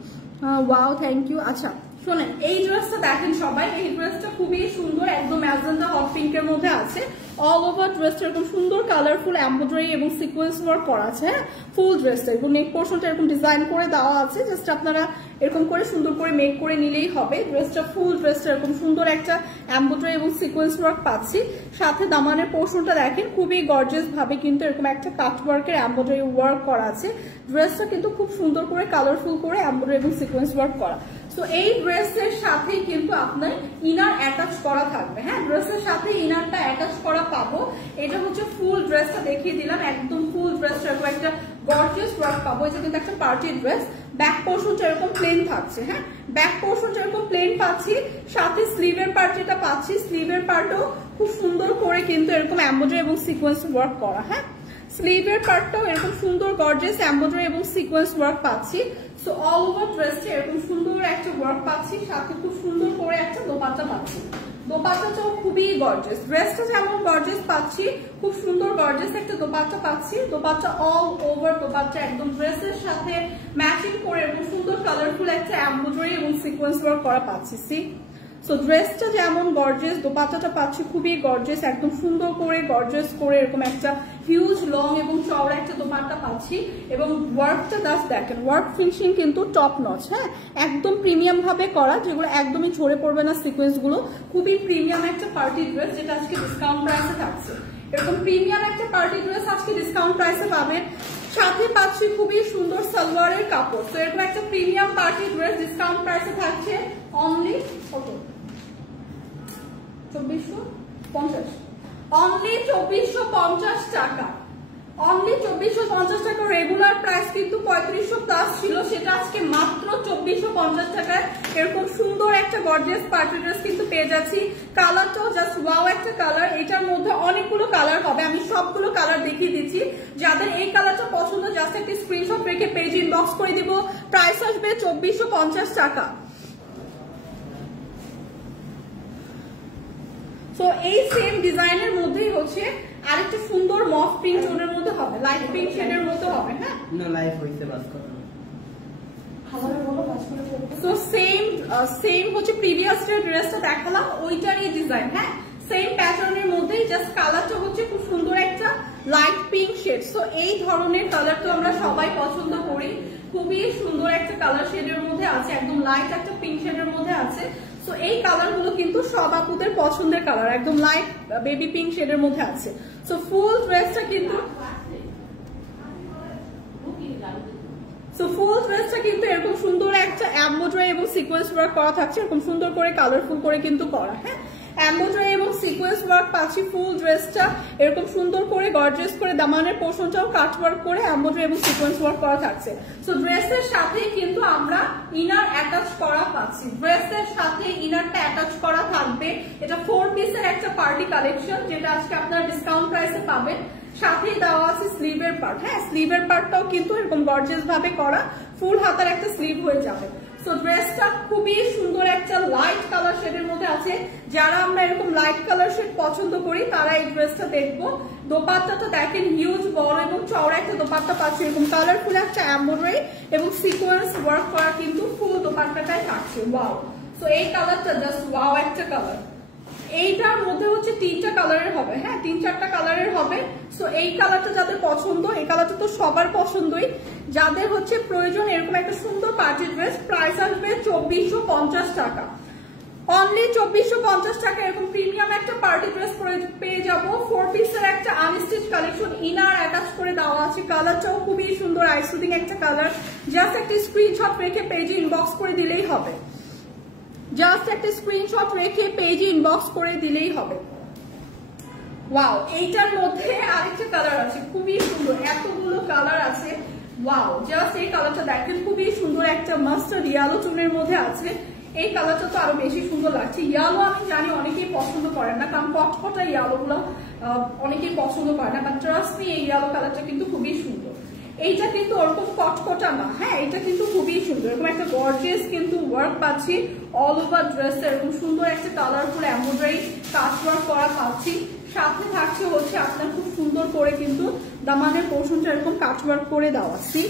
ওয়াও থ্যাংক ইউ। আচ্ছা শোনেন, এই ড্রেসটা দেখেন সবাই, এই ড্রেসটা খুবই সুন্দর, একদম ম্যাজেন্ডা হট পিঙ্কের মধ্যে আছে। অল ওভার ড্রেসটা এরকম সুন্দর কালারফুল এমব্রয়ডারি এবং সিকোয়েন্স ওয়ার্ক করা আছে। ফুল ড্রেসটা এবং নেক পোর্শনটা এরকম ডিজাইন করে দেওয়া আছে, জাস্ট আপনারা এরকম করে সুন্দর করে মেক করে নিলেই হবে। ড্রেসটা ফুল ড্রেসটা এরকম সুন্দর একটা এমব্রয়ডারি এবং সিকোয়েন্স ওয়ার্ক পাচ্ছি। সাথে দামানের পোর্শনটা দেখেন খুবই গর্জিয়াস ভাবে কিন্তু এরকম একটা কাট ওয়ার্কের এমব্রয়ডারি ওয়ার্ক করা আছে। ড্রেসটা কিন্তু খুব সুন্দর করে কালারফুল করে এমব্রয়ডারি এবং সিকোয়েন্স ওয়ার্ক করা। তো এই ড্রেসের সাথে কিন্তু আপনার ইনার অ্যাটাচ করা থাকবে। হ্যাঁ, ড্রেসের সাথে ইনারটা অ্যাটাচ করা পাবো। এটা হচ্ছে ফুল ড্রেসটা দেখিয়ে দিলাম, একদম ফুল ড্রেসটা এরকম একটা গর্জিয়াস ওয়ার্ক পাবো। এটা কিন্তু একটা পার্টি ড্রেস। ব্যাক পোর্শনটা এরকম প্লেন থাকছে। হ্যাঁ, ব্যাক পোর্শনটা এরকম প্লেন পাচ্ছি, সাথে স্লিভের পার্ট যেটা পাচ্ছি, স্লিভের পার্টও খুব সুন্দর করে কিন্তু এরকম এমব্রয়ডারি এবং সিকোয়েন্স ওয়ার্ক করা। হ্যাঁ, স্লিভের পার্টটাও এরকম সুন্দর গর্জিয়াস এমব্রয়ডারি এবং সিকোয়েন্স ওয়ার্ক পাচ্ছি। সো অল ওভার ড্রেসটা এরকম সুন্দর একটা ওয়ার্ক পাচ্ছি, সাথে খুব সুন্দর করে একটা দোপাট্টা পাচ্ছি। দোপাট্টাটাও খুবই গর্জিয়াস, ড্রেসটা যেমন গর্জিয়াস পাচ্ছি, খুব সুন্দর গর্জিয়াস একটা দোপাট্টা পাচ্ছি। দোপাট্টা অল ওভার দোপাট্টা একদম ড্রেসের সাথে ম্যাচিং করে এবং সুন্দর কালারফুল একটা এমব্রয়ডারি এবং সিকোয়েন্স ওয়ার্ক করা পাচ্ছি। সি সো ড্রেসটা যেমন গর্জিয়াস, দোপাট্টাটা পাচ্ছি খুবই গর্জিয়াস, একদম সুন্দর করে গর্জিয়াস করে এরকম একটা হিউজ লং এবং চওড়া একটা দোপাট্টা পাচ্ছি। এবং ওয়ার্কটা জাস্ট দেখেন, ওয়ার্ক ফিনিশিং কিন্তু টপ নচ। হ্যাঁ, একদম প্রিমিয়াম ভাবে করা, যেগুলো একদমই ঝরে পড়বে না সিকোয়েন্স গুলো। খুবই প্রিমিয়াম একটা পার্টি ড্রেস, যেটা আজকে ডিসকাউন্ট প্রাইসে থাকছে। এরকম প্রিমিয়াম একটা পার্টি ড্রেস আজকে ডিসকাউন্ট প্রাইসে পাবেন। সাথে পাচ্ছি খুবই সুন্দর সালোয়ারের কাপড়। তো এরকম একটা প্রিমিয়াম পার্টি ড্রেস ডিসকাউন্ট প্রাইসে থাকছে অনলি কত? 2450, অনলি 2450 টাকা, অনলি 2450 টাকা। রেগুলার প্রাইস কিন্তু 3500+ ছিল, সেটা আজকে মাত্র 2450 টাকায় এরকম সুন্দর একটা গর্জিয়াস পার্টি ড্রেস কিন্তু পেয়ে যাচ্ছি। কালারটাও জাস্ট ওয়াও একটা কালার। এটার মধ্যে অনেকগুলো কালার হবে, আমি সবগুলো কালার দেখিয়ে দিচ্ছি। যাদের এই কালারটা পছন্দ জাস্ট একটা স্ক্রিনশট রেখে পেজ ইনবক্স করে দিব। প্রাইস আসবে 2450 টাকা। তো এই সেম ডিজাইনের মধ্যেই হচ্ছে আরেকটা সুন্দর মফ পিঙ্ক টোনের মধ্যে হবে, লাইট পিঙ্ক শেডের মধ্যে হবে। হ্যাঁ, না লাইট হইছে বাস করো। তো সেম হচ্ছে প্রিভিয়াস ড্রেসটা দেখালাম ওইটারই ডিজাইন। হ্যাঁ, সেম প্যাটার্নের মধ্যেই, জাস্ট কালারটা হচ্ছে খুব সুন্দর একটা লাইট পিঙ্ক শেড। সো এই ধরনের কালার তো আমরা সবাই পছন্দ করি, খুবই সুন্দর একটা কালার শেডের মধ্যে আছে, একদম লাইট একটা পিঙ্ক শেডের মধ্যে আছে। তো এই কালার গুলো কিন্তু সব আপুদের পছন্দের কালার, একদম লাইট বেবি পিঙ্ক শেডের মধ্যে আছে। সো ফুল ড্রেসটা কিন্তু এরকম সুন্দর একটা এমব্রয়ডারি এবং সিকোয়েন্স ওয়ার্ক করা থাকছে, এরকম সুন্দর করে কালারফুল করে কিন্তু করা। হ্যাঁ, এমব্রয়ডারি এবং সিকোয়েন্স ওয়ার্ক পাচ্ছি ফুল ড্রেসটা এরকম সুন্দর করে গর্জিয়াস করে দামানের পোর্শনটাও কাট ওয়ার্ক করে এমব্রয়ডারি এবং সিকোয়েন্স ওয়ার্ক করা থাকছে। সো ড্রেসের সাথে কিন্তু আমরা ইনার অ্যাটাচ করা পাচ্ছি, ড্রেসের সাথে ইনারটা অ্যাটাচ করা থাকবে। এটা 4 পিসের একটা পার্টি কালেকশন যেটা আজকে আপনারা ডিসকাউন্ট প্রাইসে পাবেন। সাথেই দেওয়া আছে স্লিভের পার্ট, হ্যাঁ স্লিভের পার্টটাও কিন্তু এরকম গর্জিয়াস ভাবে করা, ফুল হাতার একটা স্লিভ হয়ে যাবে। সো ড্রেসটা খুবই সুন্দর একটা লাইট কালার শেডের মধ্যে আছে, যারা আমরা এরকম লাইট কালার শেড পছন্দ করি তারা এই ড্রেসটা দেখবো। দোপাট্টাটা দেখেন হিউজ বড় এবং চওড়া একটা দোপাট্টা পাচ্ছে, এরকম কালারফুল একটা এমব্রয়ডারি এবং সিকোয়েন্স ওয়ার্ক করা কিন্তু ফুল দোপাট্টাটাই থাকছে। ওয়াও, সো এই কালারটা জাস্ট ওয়াও একটা কালার। এইটার মধ্যে হচ্ছে 3টা কালারের হবে, হ্যাঁ 3-4টা কালারের হবে। সো এই কালারটা যাদের পছন্দ, এই কালারটা তো সবার পছন্দই, যাদের হচ্ছে প্রয়োজন এরকম একটা সুন্দর পার্টি ড্রেস, প্রাইস আসবে 2450 টাকা, অনলি 2450 টাকা। এরকম প্রিমিয়াম একটা পার্টি ড্রেস পেয়ে যাবো। 4 পিসের একটা আনস্টিচ কালেকশন, ইনার অ্যাটাচ করে দেওয়া আছে, কালারটাও খুবই সুন্দর আইসুদিং একটা কালার। জাস্ট একটা স্ক্রিনশট রেখে পেজে ইনবক্স করে দিলেই হবে, জাস্ট একটা স্ক্রিনশট রেখে পেজে ইনবক্স করে দিলেই হবে। ওয়াও, এইটার মধ্যে আরেকটা কালার আছে খুবই সুন্দর, এতগুলো কালার আছে। ওয়াও, জাস্ট এই কালারটা দেখেন খুবই সুন্দর একটা মাস্টার্ড ইয়েলো টোনের মধ্যে আছে। এই কালারটা তো আরো বেশি সুন্দর লাগছে। ইয়েলো আমি জানি অনেকেই পছন্দ করেন না, কারণ কটকটা ইয়েলো গুলো অনেকেই পছন্দ করে না, বাট ট্রাস্ট মি এই ইয়েলো কালারটা কিন্তু খুবই সুন্দর। এইটা কিন্তু ওরকম কটকটা না, হ্যাঁ এটা কিন্তু খুবই সুন্দর, এরকম একটা গর্জিয়াস কিন্তু ওয়ার্ক পাচ্ছি অল ওভার ড্রেস, এরকম সুন্দর একটা কালারফুল এমব্রয়ডারি কাজ ওয়ার্ক করা পাচ্ছি। সাথে থাকছে হচ্ছে আপনার খুব সুন্দর করে কিন্তু দামানের পোর্শনটা এরকম কাজ ওয়ার্ক করে দেওয়াচ্ছি।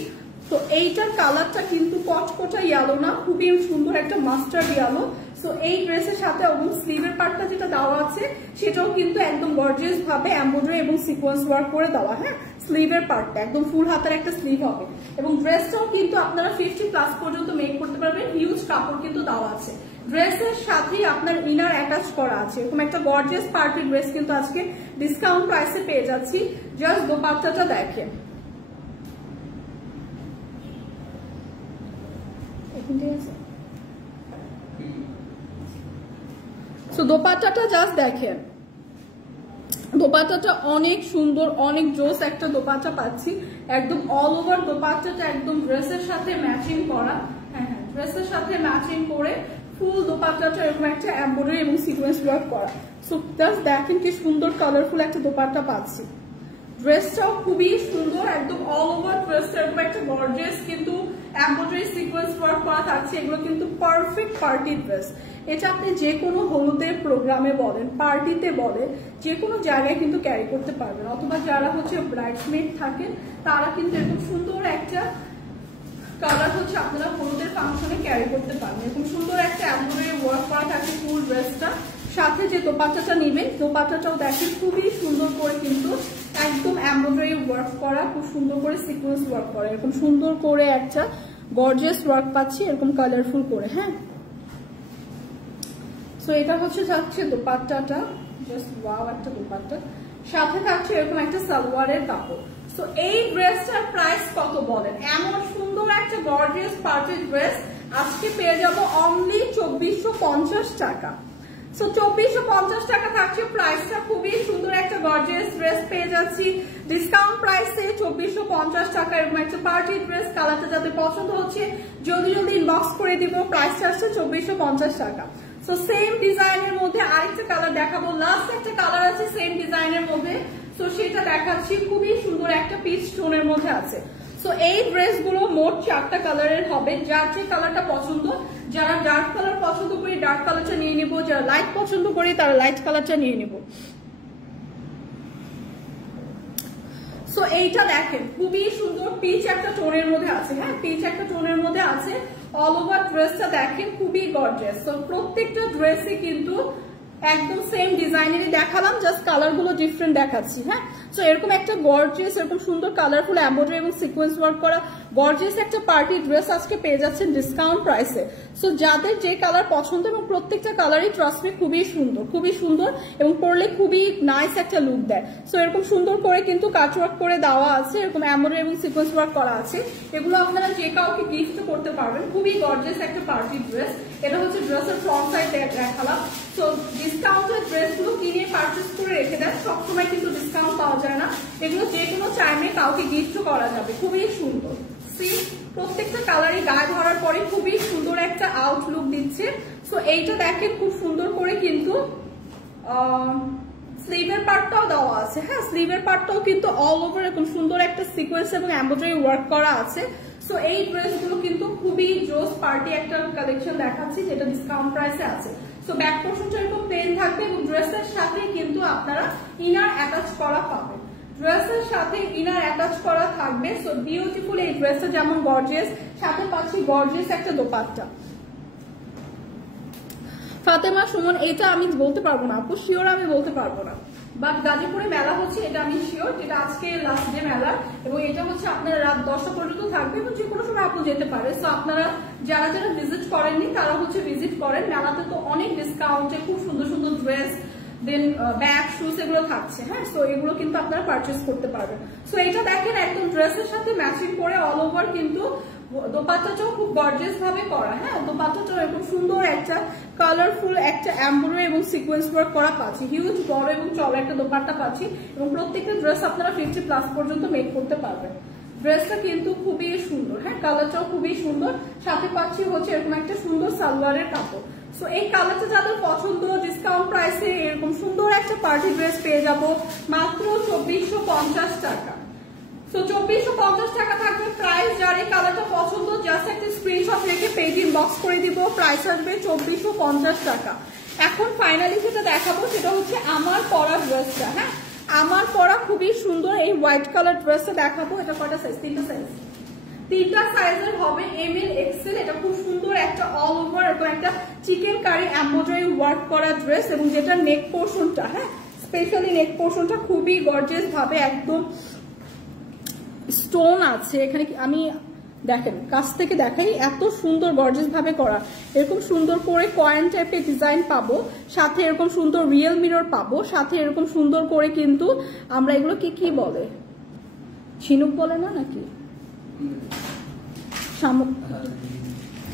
তো এইটার কালারটা কিন্তু কটকটা ইয়েলো না, খুবই সুন্দর একটা মাস্টার্ড ইয়েলো। সো এই ড্রেসের সাথে এবং স্লিভের পার্টটা যেটা দেওয়া আছে সেটাও কিন্তু একদম গর্জিয়াস ভাবে এমব্রয়ডারি এবং সিকোয়েন্স ওয়ার্ক করে দেওয়া, হ্যাঁ স্লিভের পার্টটা একদম ফুল হাতের একটা স্লিভ হবে। এবং ড্রেসটাও কিন্তু আপনারা 50+ পর্যন্ত মেক করতে পারবেন, হিউজ কাপড় কিন্তু দেওয়া আছে। ড্রেসের সাথেই আপনার ইনার অ্যাটাচ করা আছে, এরকম একটা গর্জিয়াস পার্টি ড্রেস কিন্তু আজকে ডিসকাউন্ট প্রাইসে পেয়ে যাচ্ছি। জাস্ট দোপাট্টাটা দেখেন, সো দোপাট্টাটা জাস্ট দেখেন, দোপাট্টাটা অনেক সুন্দর, অনেক জোস একটা দোপাট্টা পাচ্ছি, একদম অল ওভার দোপাট্টাটা একদম ড্রেসের সাথে ম্যাচিং করা, হ্যাঁ ড্রেসের সাথে ম্যাচিং করে ফুল দোপাট্টাটা এরকম একটা এমব্রয়ডারি এবং সিকোয়েন্স ওয়ার্ক করা। সো জাস্ট দেখেন কি সুন্দর কালারফুল একটা দোপাট্টা পাচ্ছি। ড্রেসটাও খুবই সুন্দর, একদম অল ওভার ড্রেসটা এরকম একটা গর্জিয়াস কিন্তু এমব্রয়ডারি সিকোয়েন্স ওয়ার্ক করা থাকছে। এগুলো কিন্তু পারফেক্ট পার্টি ড্রেস, এটা আপনি যে কোনো হলুদের প্রোগ্রামে বলেন, পার্টিতে বলেন, যে কোনো জায়গায় কিন্তু ক্যারি করতে পারবেন, অথবা যারা হচ্ছে ব্রাইডসমেড থাকেন তারা কিন্তু এরকম সুন্দর একটা কালার হচ্ছে আপনারা হলুদের ফাংশনে ক্যারি করতে পারবেন। এরকম সুন্দর একটা এমব্রয়ডারি ওয়ার্ক করা থাকে ফুল ড্রেসটা। সাথে যে দোপাট্টাটা নেবেন, দোপাট্টাটাও দেখেন খুবই সুন্দর করে কিন্তু একদম এমব্রয়ডারি ওয়ার্ক করা, খুব সুন্দর করে সিকোয়েন্স ওয়ার্ক করা, এরকম সুন্দর করে একটা গর্জিয়াস ওয়ার্ক পাচ্ছি এরকম কালারফুল করে, হ্যাঁ। সো এটা হচ্ছে থাকছে দোপাট্টাটা, জাস্ট ওয়াও একটা দোপাট্টা, সাথে থাকছে এরকম একটা সালোয়ারের কাপড়। সো এই ড্রেসটার প্রাইস কত বলেন? এমন সুন্দর একটা গর্জিয়াস পার্টি ড্রেস আজকে পেয়ে যাবো অনলি 2450 টাকা। সো 2450 টাকা থাকছে প্রাইসটা, খুবই সুন্দর একটা গর্জিয়াস ড্রেস পেয়ে যাচ্ছি ডিসকাউন্ট প্রাইসে 2450 টাকা। এরকম একটা পার্টি ড্রেস, কালারটা যাদের পছন্দ হচ্ছে জলদি জলদি ইনবক্স করে দিব। প্রাইসটা আসছে 2450 টাকা। সো সেম ডিজাইনের মধ্যে আরেকটা কালার দেখাবো, লাস্ট একটা কালার আছে সেম ডিজাইনের মধ্যে, সো সেটা দেখাচ্ছি, খুবই সুন্দর একটা পিচ টোনের মধ্যে আছে। সো এই ড্রেসগুলো মোট 4টা কালারের হবে, যার যে কালারটা পছন্দ, যারা ডার্ক কালার পছন্দ করি ডার্ক কালারটা নিয়ে নেবো, যারা লাইট পছন্দ করি তারা লাইট কালারটা নিয়ে নেবো। সো এইটা দেখেন খুবই সুন্দর পিচ একটা টোনের মধ্যে আছে, হ্যাঁ পিচ একটা টোনের মধ্যে আছে। অল ওভার ড্রেসটা দেখেন খুবই গর্জিয়াস। সো প্রত্যেকটা ড্রেসই কিন্তু একদম সেম ডিজাইনেরই দেখালাম, জাস্ট কালার গুলো ডিফারেন্ট দেখাচ্ছি, হ্যাঁ। সো এরকম একটা গর্জিয়াস এরকম সুন্দর কালারফুল এমব্রয়ডারি এবং সিকোয়েন্স ওয়ার্ক করা গর্জিয়াস একটা পার্টি ড্রেস আজকে পেয়ে যাচ্ছেন ডিসকাউন্ট প্রাইসে। সো যাদের যে কালার পছন্দ, এবং প্রত্যেকটা কালারই ট্রাস্ট মি খুবই সুন্দর এবং পরলে খুবই নাইস একটা লুক দেয়। সো এরকম সুন্দর করে কিন্তু কাট ওয়ার্ক করে দেওয়া আছে, এরকম এমব্রয়ডারি এবং সিকোয়েন্স ওয়ার্ক করা আছে। এগুলো আপনারা যে কাউকে গিফট করতে পারবেন, খুবই গর্জিয়াস একটা পার্টি ড্রেস। এটা হচ্ছে ড্রেসের ফ্রন্ট সাইড দেখালাম। সো ডিসকাউন্টেড ড্রেসগুলো কিনে পারচেস করে রেখে দেন, সবসময় কিন্তু ডিসকাউন্ট পাওয়া যায় না। এগুলো যে কোনো টাইমে কাউকে গিফট করা যাবে, খুবই সুন্দর। সি প্রত্যেকটা কালারই গায়ে ধরার পরে খুবই সুন্দর একটা আউটলুক দিচ্ছে। সো এইটা দেখেন খুব সুন্দর করে কিন্তু স্লিভের পার্টটাও দেওয়া আছে। হ্যাঁ, স্লিভের পার্টটাও কিন্তু অল ওভার এরকম সুন্দর একটা সিকোয়েন্স এবং এমব্রয়ডারি ওয়ার্ক করা আছে। সো এই ড্রেসগুলো কিন্তু খুবই জোস পার্টি একটা কালেকশন দেখাচ্ছি, যেটা ডিসকাউন্ট প্রাইসে আছে। সো ব্যাক পোর্শনটা এরকম প্লেন থাকবে এবং ড্রেসের সাথে কিন্তু আপনারা ইনার অ্যাটাচ করা পাবেন। ড্রেসের সাথে ইনার অ্যাটাচ করা থাকবে। সো বিউটিফুল এই ড্রেসটা যেমন গর্জিয়াস, সাথে পাচ্ছি গর্জিয়াস একটা দোপাট্টা। ফাতেমা সুমন, এটা আমি বলতে পারবো না আপু, শিওর আমি বলতে পারবো না, বাট গাজীপুরে মেলা হচ্ছে এটা আমি শিওর, যেটা আজকে লাস্ট ডে মেলা, এবং এটা হচ্ছে আপনারা রাত 10টা পর্যন্ত থাকবে এবং যে কোনো সময় আপু যেতে পারে। সো আপনারা যারা যারা ভিজিট করেননি তারা হচ্ছে ভিজিট করেন। মেলাতে তো অনেক ডিসকাউন্টে খুব সুন্দর সুন্দর ড্রেস, দেন ব্যাগ, শুজ এগুলো থাকছে। হ্যাঁ, সো এগুলো কিন্তু আপনারা পারচেস করতে পারবেন। সো এটা দেখেন একদম ড্রেসের সাথে ম্যাচিং করে অল ওভার কিন্তু দোপাট্টাটাও খুব গর্জিয়াস ভাবে করা। হ্যাঁ, দোপাট্টাটাও এরকম সুন্দর একটা কালারফুল একটা এমব্রয়ডারি এবং সিকোয়েন্স ওয়ার্ক করা পাচ্ছি। হিউজ বড় এবং চড়া একটা দোপাট্টা পাচ্ছি এবং প্রত্যেকটা ড্রেস আপনারা 50+ পর্যন্ত মেক করতে পারবেন। ড্রেসটা কিন্তু খুবই সুন্দর। হ্যাঁ, কালারটাও খুবই সুন্দর, সাথে পাচ্ছি হচ্ছে এরকম একটা সুন্দর সালোয়ারের কাপড়। সো এই কালারটা যাদের পছন্দ, ডিসকাউন্ট প্রাইসে এরকম সুন্দর একটা পার্টি ড্রেস পেয়ে যাব মাত্র 2450 টাকা। সো 2450 টাকা থাকবে প্রাইস। যার এই কালারটা পছন্দ জাস্ট একটা স্ক্রিনশট রেখে পেজ ইনবক্স করে দিব, প্রাইস আসবে 2450 টাকা। এখন ফাইনালি যেটা দেখাবো সেটা হচ্ছে আমার পরা ড্রেসটা। হ্যাঁ, আমার পরা খুবই সুন্দর এই হোয়াইট কালার ড্রেসটা দেখাবো। এটা কয়টা সাইজ? 3টা সাইজ, 3টা সাইজের হবে, ML XL। এটা খুব সুন্দর একটা অল ওভার এরকম একটা চিকেন কারি এমব্রয়ডারি ওয়ার্ক করা ড্রেস এবং যেটা নেক পোর্শনটা, হ্যাঁ স্পেশালি নেক পোর্শনটা খুবই গর্জিয়াস ভাবে একদম স্টোন আছে এখানে। আমি দেখেন কাছ থেকে দেখাই, এত সুন্দর গর্জিয়াস ভাবে করা। এরকম সুন্দর করে কয়েন টাইপের ডিজাইন পাবো, সাথে এরকম সুন্দর রিয়েল মিরর পাবো, সাথে এরকম সুন্দর করে কিন্তু আমরা এগুলো কি বলে, ঝিনুক বলে না নাকি,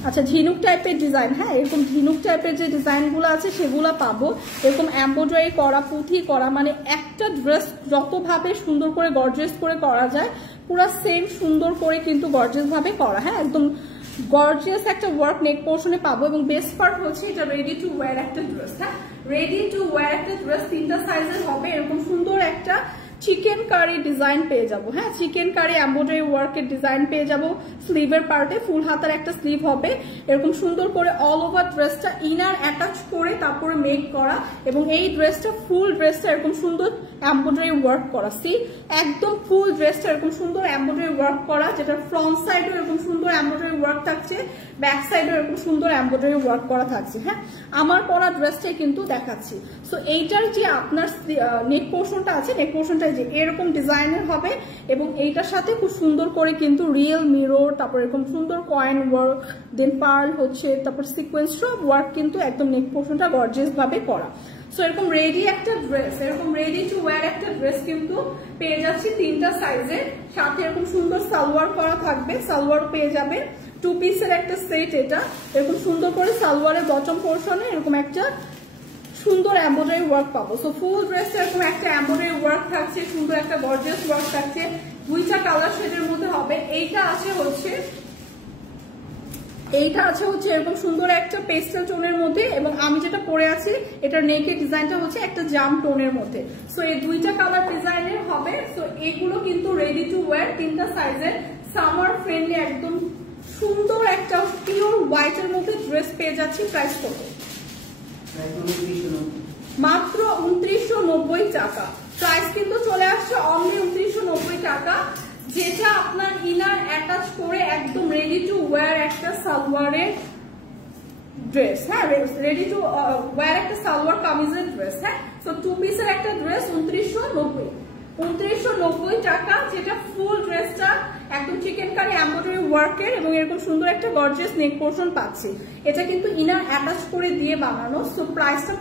আচ্ছা ঝিনুক টাইপের ডিজাইন। হ্যাঁ, এরকম ঝিনুক টাইপের যে ডিজাইনগুলো আছে সেগুলো পাবো। এরকম এমব্রয়ডারি করা, পুঁথি করা, মানে একটা ড্রেস যতভাবে সুন্দর করে গর্জিয়াস করে করা যায় পুরো সেম সুন্দর করে কিন্তু গর্জিয়াস ভাবে করা। হ্যাঁ, একদম গর্জিয়াস একটা ওয়ার্ক নেক পোর্শনে পাবো এবং বেস্ট পার্ট হচ্ছে এটা রেডি টু ওয়্যার একটা ড্রেস। হ্যাঁ, রেডি টু ওয়্যার একটা ড্রেস, 3টা সাইজের হবে। এরকম সুন্দর একটা চিকেন কারি ডিজাইন পেয়ে যাবো। হ্যাঁ, চিকেন কারি এমব্রয়ডারি ওয়ার্কের ডিজাইন পেয়ে যাবো। স্লিভের পার্টে ফুল হাতার একটা স্লিভ হবে, এরকম সুন্দর করে অল ওভার ড্রেসটা ইনার অ্যাটাচ করে তারপরে মেক করা এবং এই ড্রেসটা ফুল ড্রেসটা এরকম সুন্দর এমব্রয়ডারি ওয়ার্ক করা। সি একদম ফুল ড্রেসটা এরকম সুন্দর এমব্রয়ডারি ওয়ার্ক করা, যেটা ফ্রন্ট সাইডও এরকম সুন্দর এমব্রয়ডারি ওয়ার্ক থাকছে, ব্যাক সাইডও এরকম সুন্দর এমব্রয়ডারি ওয়ার্ক করা থাকছে। হ্যাঁ, আমার পরা ড্রেসটাই কিন্তু দেখাচ্ছি। সো এইটার যে আপনার নেক পোর্শনটা আছে, নেক পোর্শনটা যে এরকম ডিজাইনের হবে এবং এইটার সাথে খুব সুন্দর করে কিন্তু রিয়েল মিরর, তারপর এরকম সুন্দর কয়েন ওয়ার্ক, দেন পার্ল হচ্ছে, তারপর সিকোয়েন্স সব ওয়ার্ক কিন্তু একদম নেক পোর্শনটা গর্জিয়াস ভাবে করা। সো এরকম রেডি একটা ড্রেস, এরকম রেডি টু ওয়্যার একটা ড্রেস কিন্তু পেয়ে যাচ্ছি 3টা সাইজের, সাথে এরকম সুন্দর সালোয়ার করা থাকবে। সালোয়ার পেয়ে যাবে 2 পিসের একটা সেট। এটা এরকম সুন্দর করে সালোয়ারের বটম পোর্শনে এরকম একটা সুন্দর এমব্রয়ডারি ওয়ার্ক পাবো। সো ফুল ড্রেসটা এরকম একটা এমব্রয়ডারি ওয়ার্ক থাকছে, সুন্দর একটা গর্জিয়াস ওয়ার্ক থাকছে, 2টা কালার শেডের মধ্যে হবে। এইটা আছে হচ্ছে এরকম সুন্দর একটা পেস্টেল টোনের মধ্যে এবং আমি যেটা পরে আছি এটার নেকের ডিজাইনটা হচ্ছে একটা জাম টোনের মধ্যে। সো এই 2টা কালার ডিজাইনের হবে। সো এগুলো কিন্তু রেডি টু ওয়্যার, 3টা সাইজের, সামার ফ্রেন্ডলি একদম সুন্দর একটা পিওর হোয়াইটের মধ্যে ড্রেস পেয়ে যাচ্ছি। প্রাইস কত? মাত্র 2990 টাকা। প্রাইস কিন্তু চলে আসছে অনলি 2990 টাকা, যেটা আপনার ইনার অ্যাটাচ করে একদম রেডি টু ওয়্যার একটা সালোয়ারের ড্রেস। হ্যাঁ, রেডি টু ওয়্যার একটা সালোয়ার কামিজের ড্রেস। হ্যাঁ, সো 2 পিসের একটা ড্রেস 2990 টাকা, যেটা ফুল ড্রেসটা একদম চিকেন কারি এমব্রয়ডারি ওয়ার্কের এবং এরকম সুন্দর একটা গর্জিয়াস নেক পোর্শন পাচ্ছি। এটা কিন্তু ইনার অ্যাটাচ করে দিয়ে বানানো। সো প্রাইসটা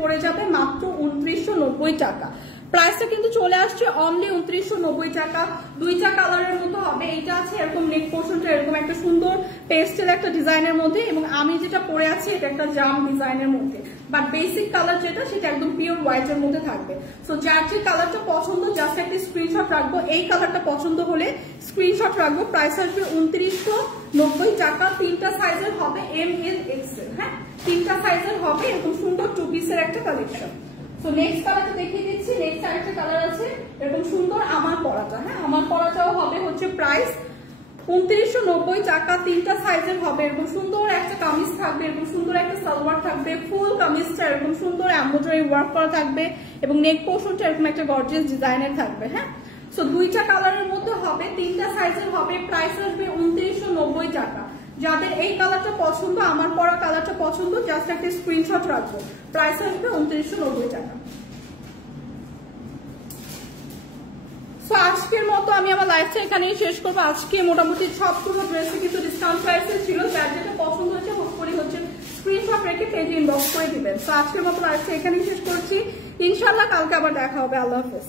পড়ে যাবে মাত্র 2990 টাকা। প্রাইসটা কিন্তু চলে আসছে অনলি 2990 টাকা। 2টা কালারের মতো হবে। এইটা আছে এরকম নেক পোর্শনটা এরকম একটা সুন্দর পেস্টেল একটা ডিজাইনের মধ্যে এবং আমি যেটা পরে আছি এটা একটা জাম ডিজাইনের মধ্যে। বাট বেসিক কালার যেটা সেটা একদম পিওর হোয়াইট এর মধ্যে থাকবে। সো যার যে কালারটা পছন্দ জাস্ট একটা স্ক্রিনশট রাখবো, এই কালারটা পছন্দ হলে স্ক্রিনশট রাখবো। প্রাইস আসবে 2990 টাকা। 3টা সাইজের হবে, এম এল এক্সেল। হ্যাঁ, 3টা সাইজের হবে। এরকম সুন্দর 2 পিসের একটা কালেকশন। সো নেক্সট কালারটা দেখিয়ে দিচ্ছি। নেক্সট আরেকটা কালার আছে এরকম সুন্দর আমার পরাটা। হ্যাঁ, আমার পরাটাও হবে হচ্ছে প্রাইস 2990 টাকা। 3টা সাইজের হবে। এরকম সুন্দর একটা কামিজ থাকবে, এরকম সুন্দর একটা সালোয়ার থাকবে। ফুল কামিজটা এরকম সুন্দর এমব্রয়ডারি ওয়ার্ক করা থাকবে এবং নেক পোর্শনটা এরকম একটা গর্জিয়াস ডিজাইনের থাকবে। হ্যাঁ, সো 2টা কালারের মধ্যে হবে, 3টা সাইজের হবে। প্রাইস আসবে 2990 টাকা। যাদের এই কালারটা পছন্দ, আমার পরা কালারটা পছন্দ, জাস্ট একটা স্ক্রিনশট রাখবো। প্রাইস আসবে 2990 টাকা। সো আজকের মতো আমি আমার লাইফটা এখানেই শেষ করবো। আজকে মোটামুটি সবগুলো ড্রেসে কিন্তু ডিসকাউন্ট প্রাইসে ছিল। যার যেটা পছন্দ হচ্ছে হোপফুলি হচ্ছে স্ক্রিনশট রেখে পেজে ইনবক্স করে দিবেন। সো আজকের মতো লাইফটা এখানেই শেষ করছি। ইনশাআল্লাহ কালকে আবার দেখা হবে। আল্লাহ হাফেজ।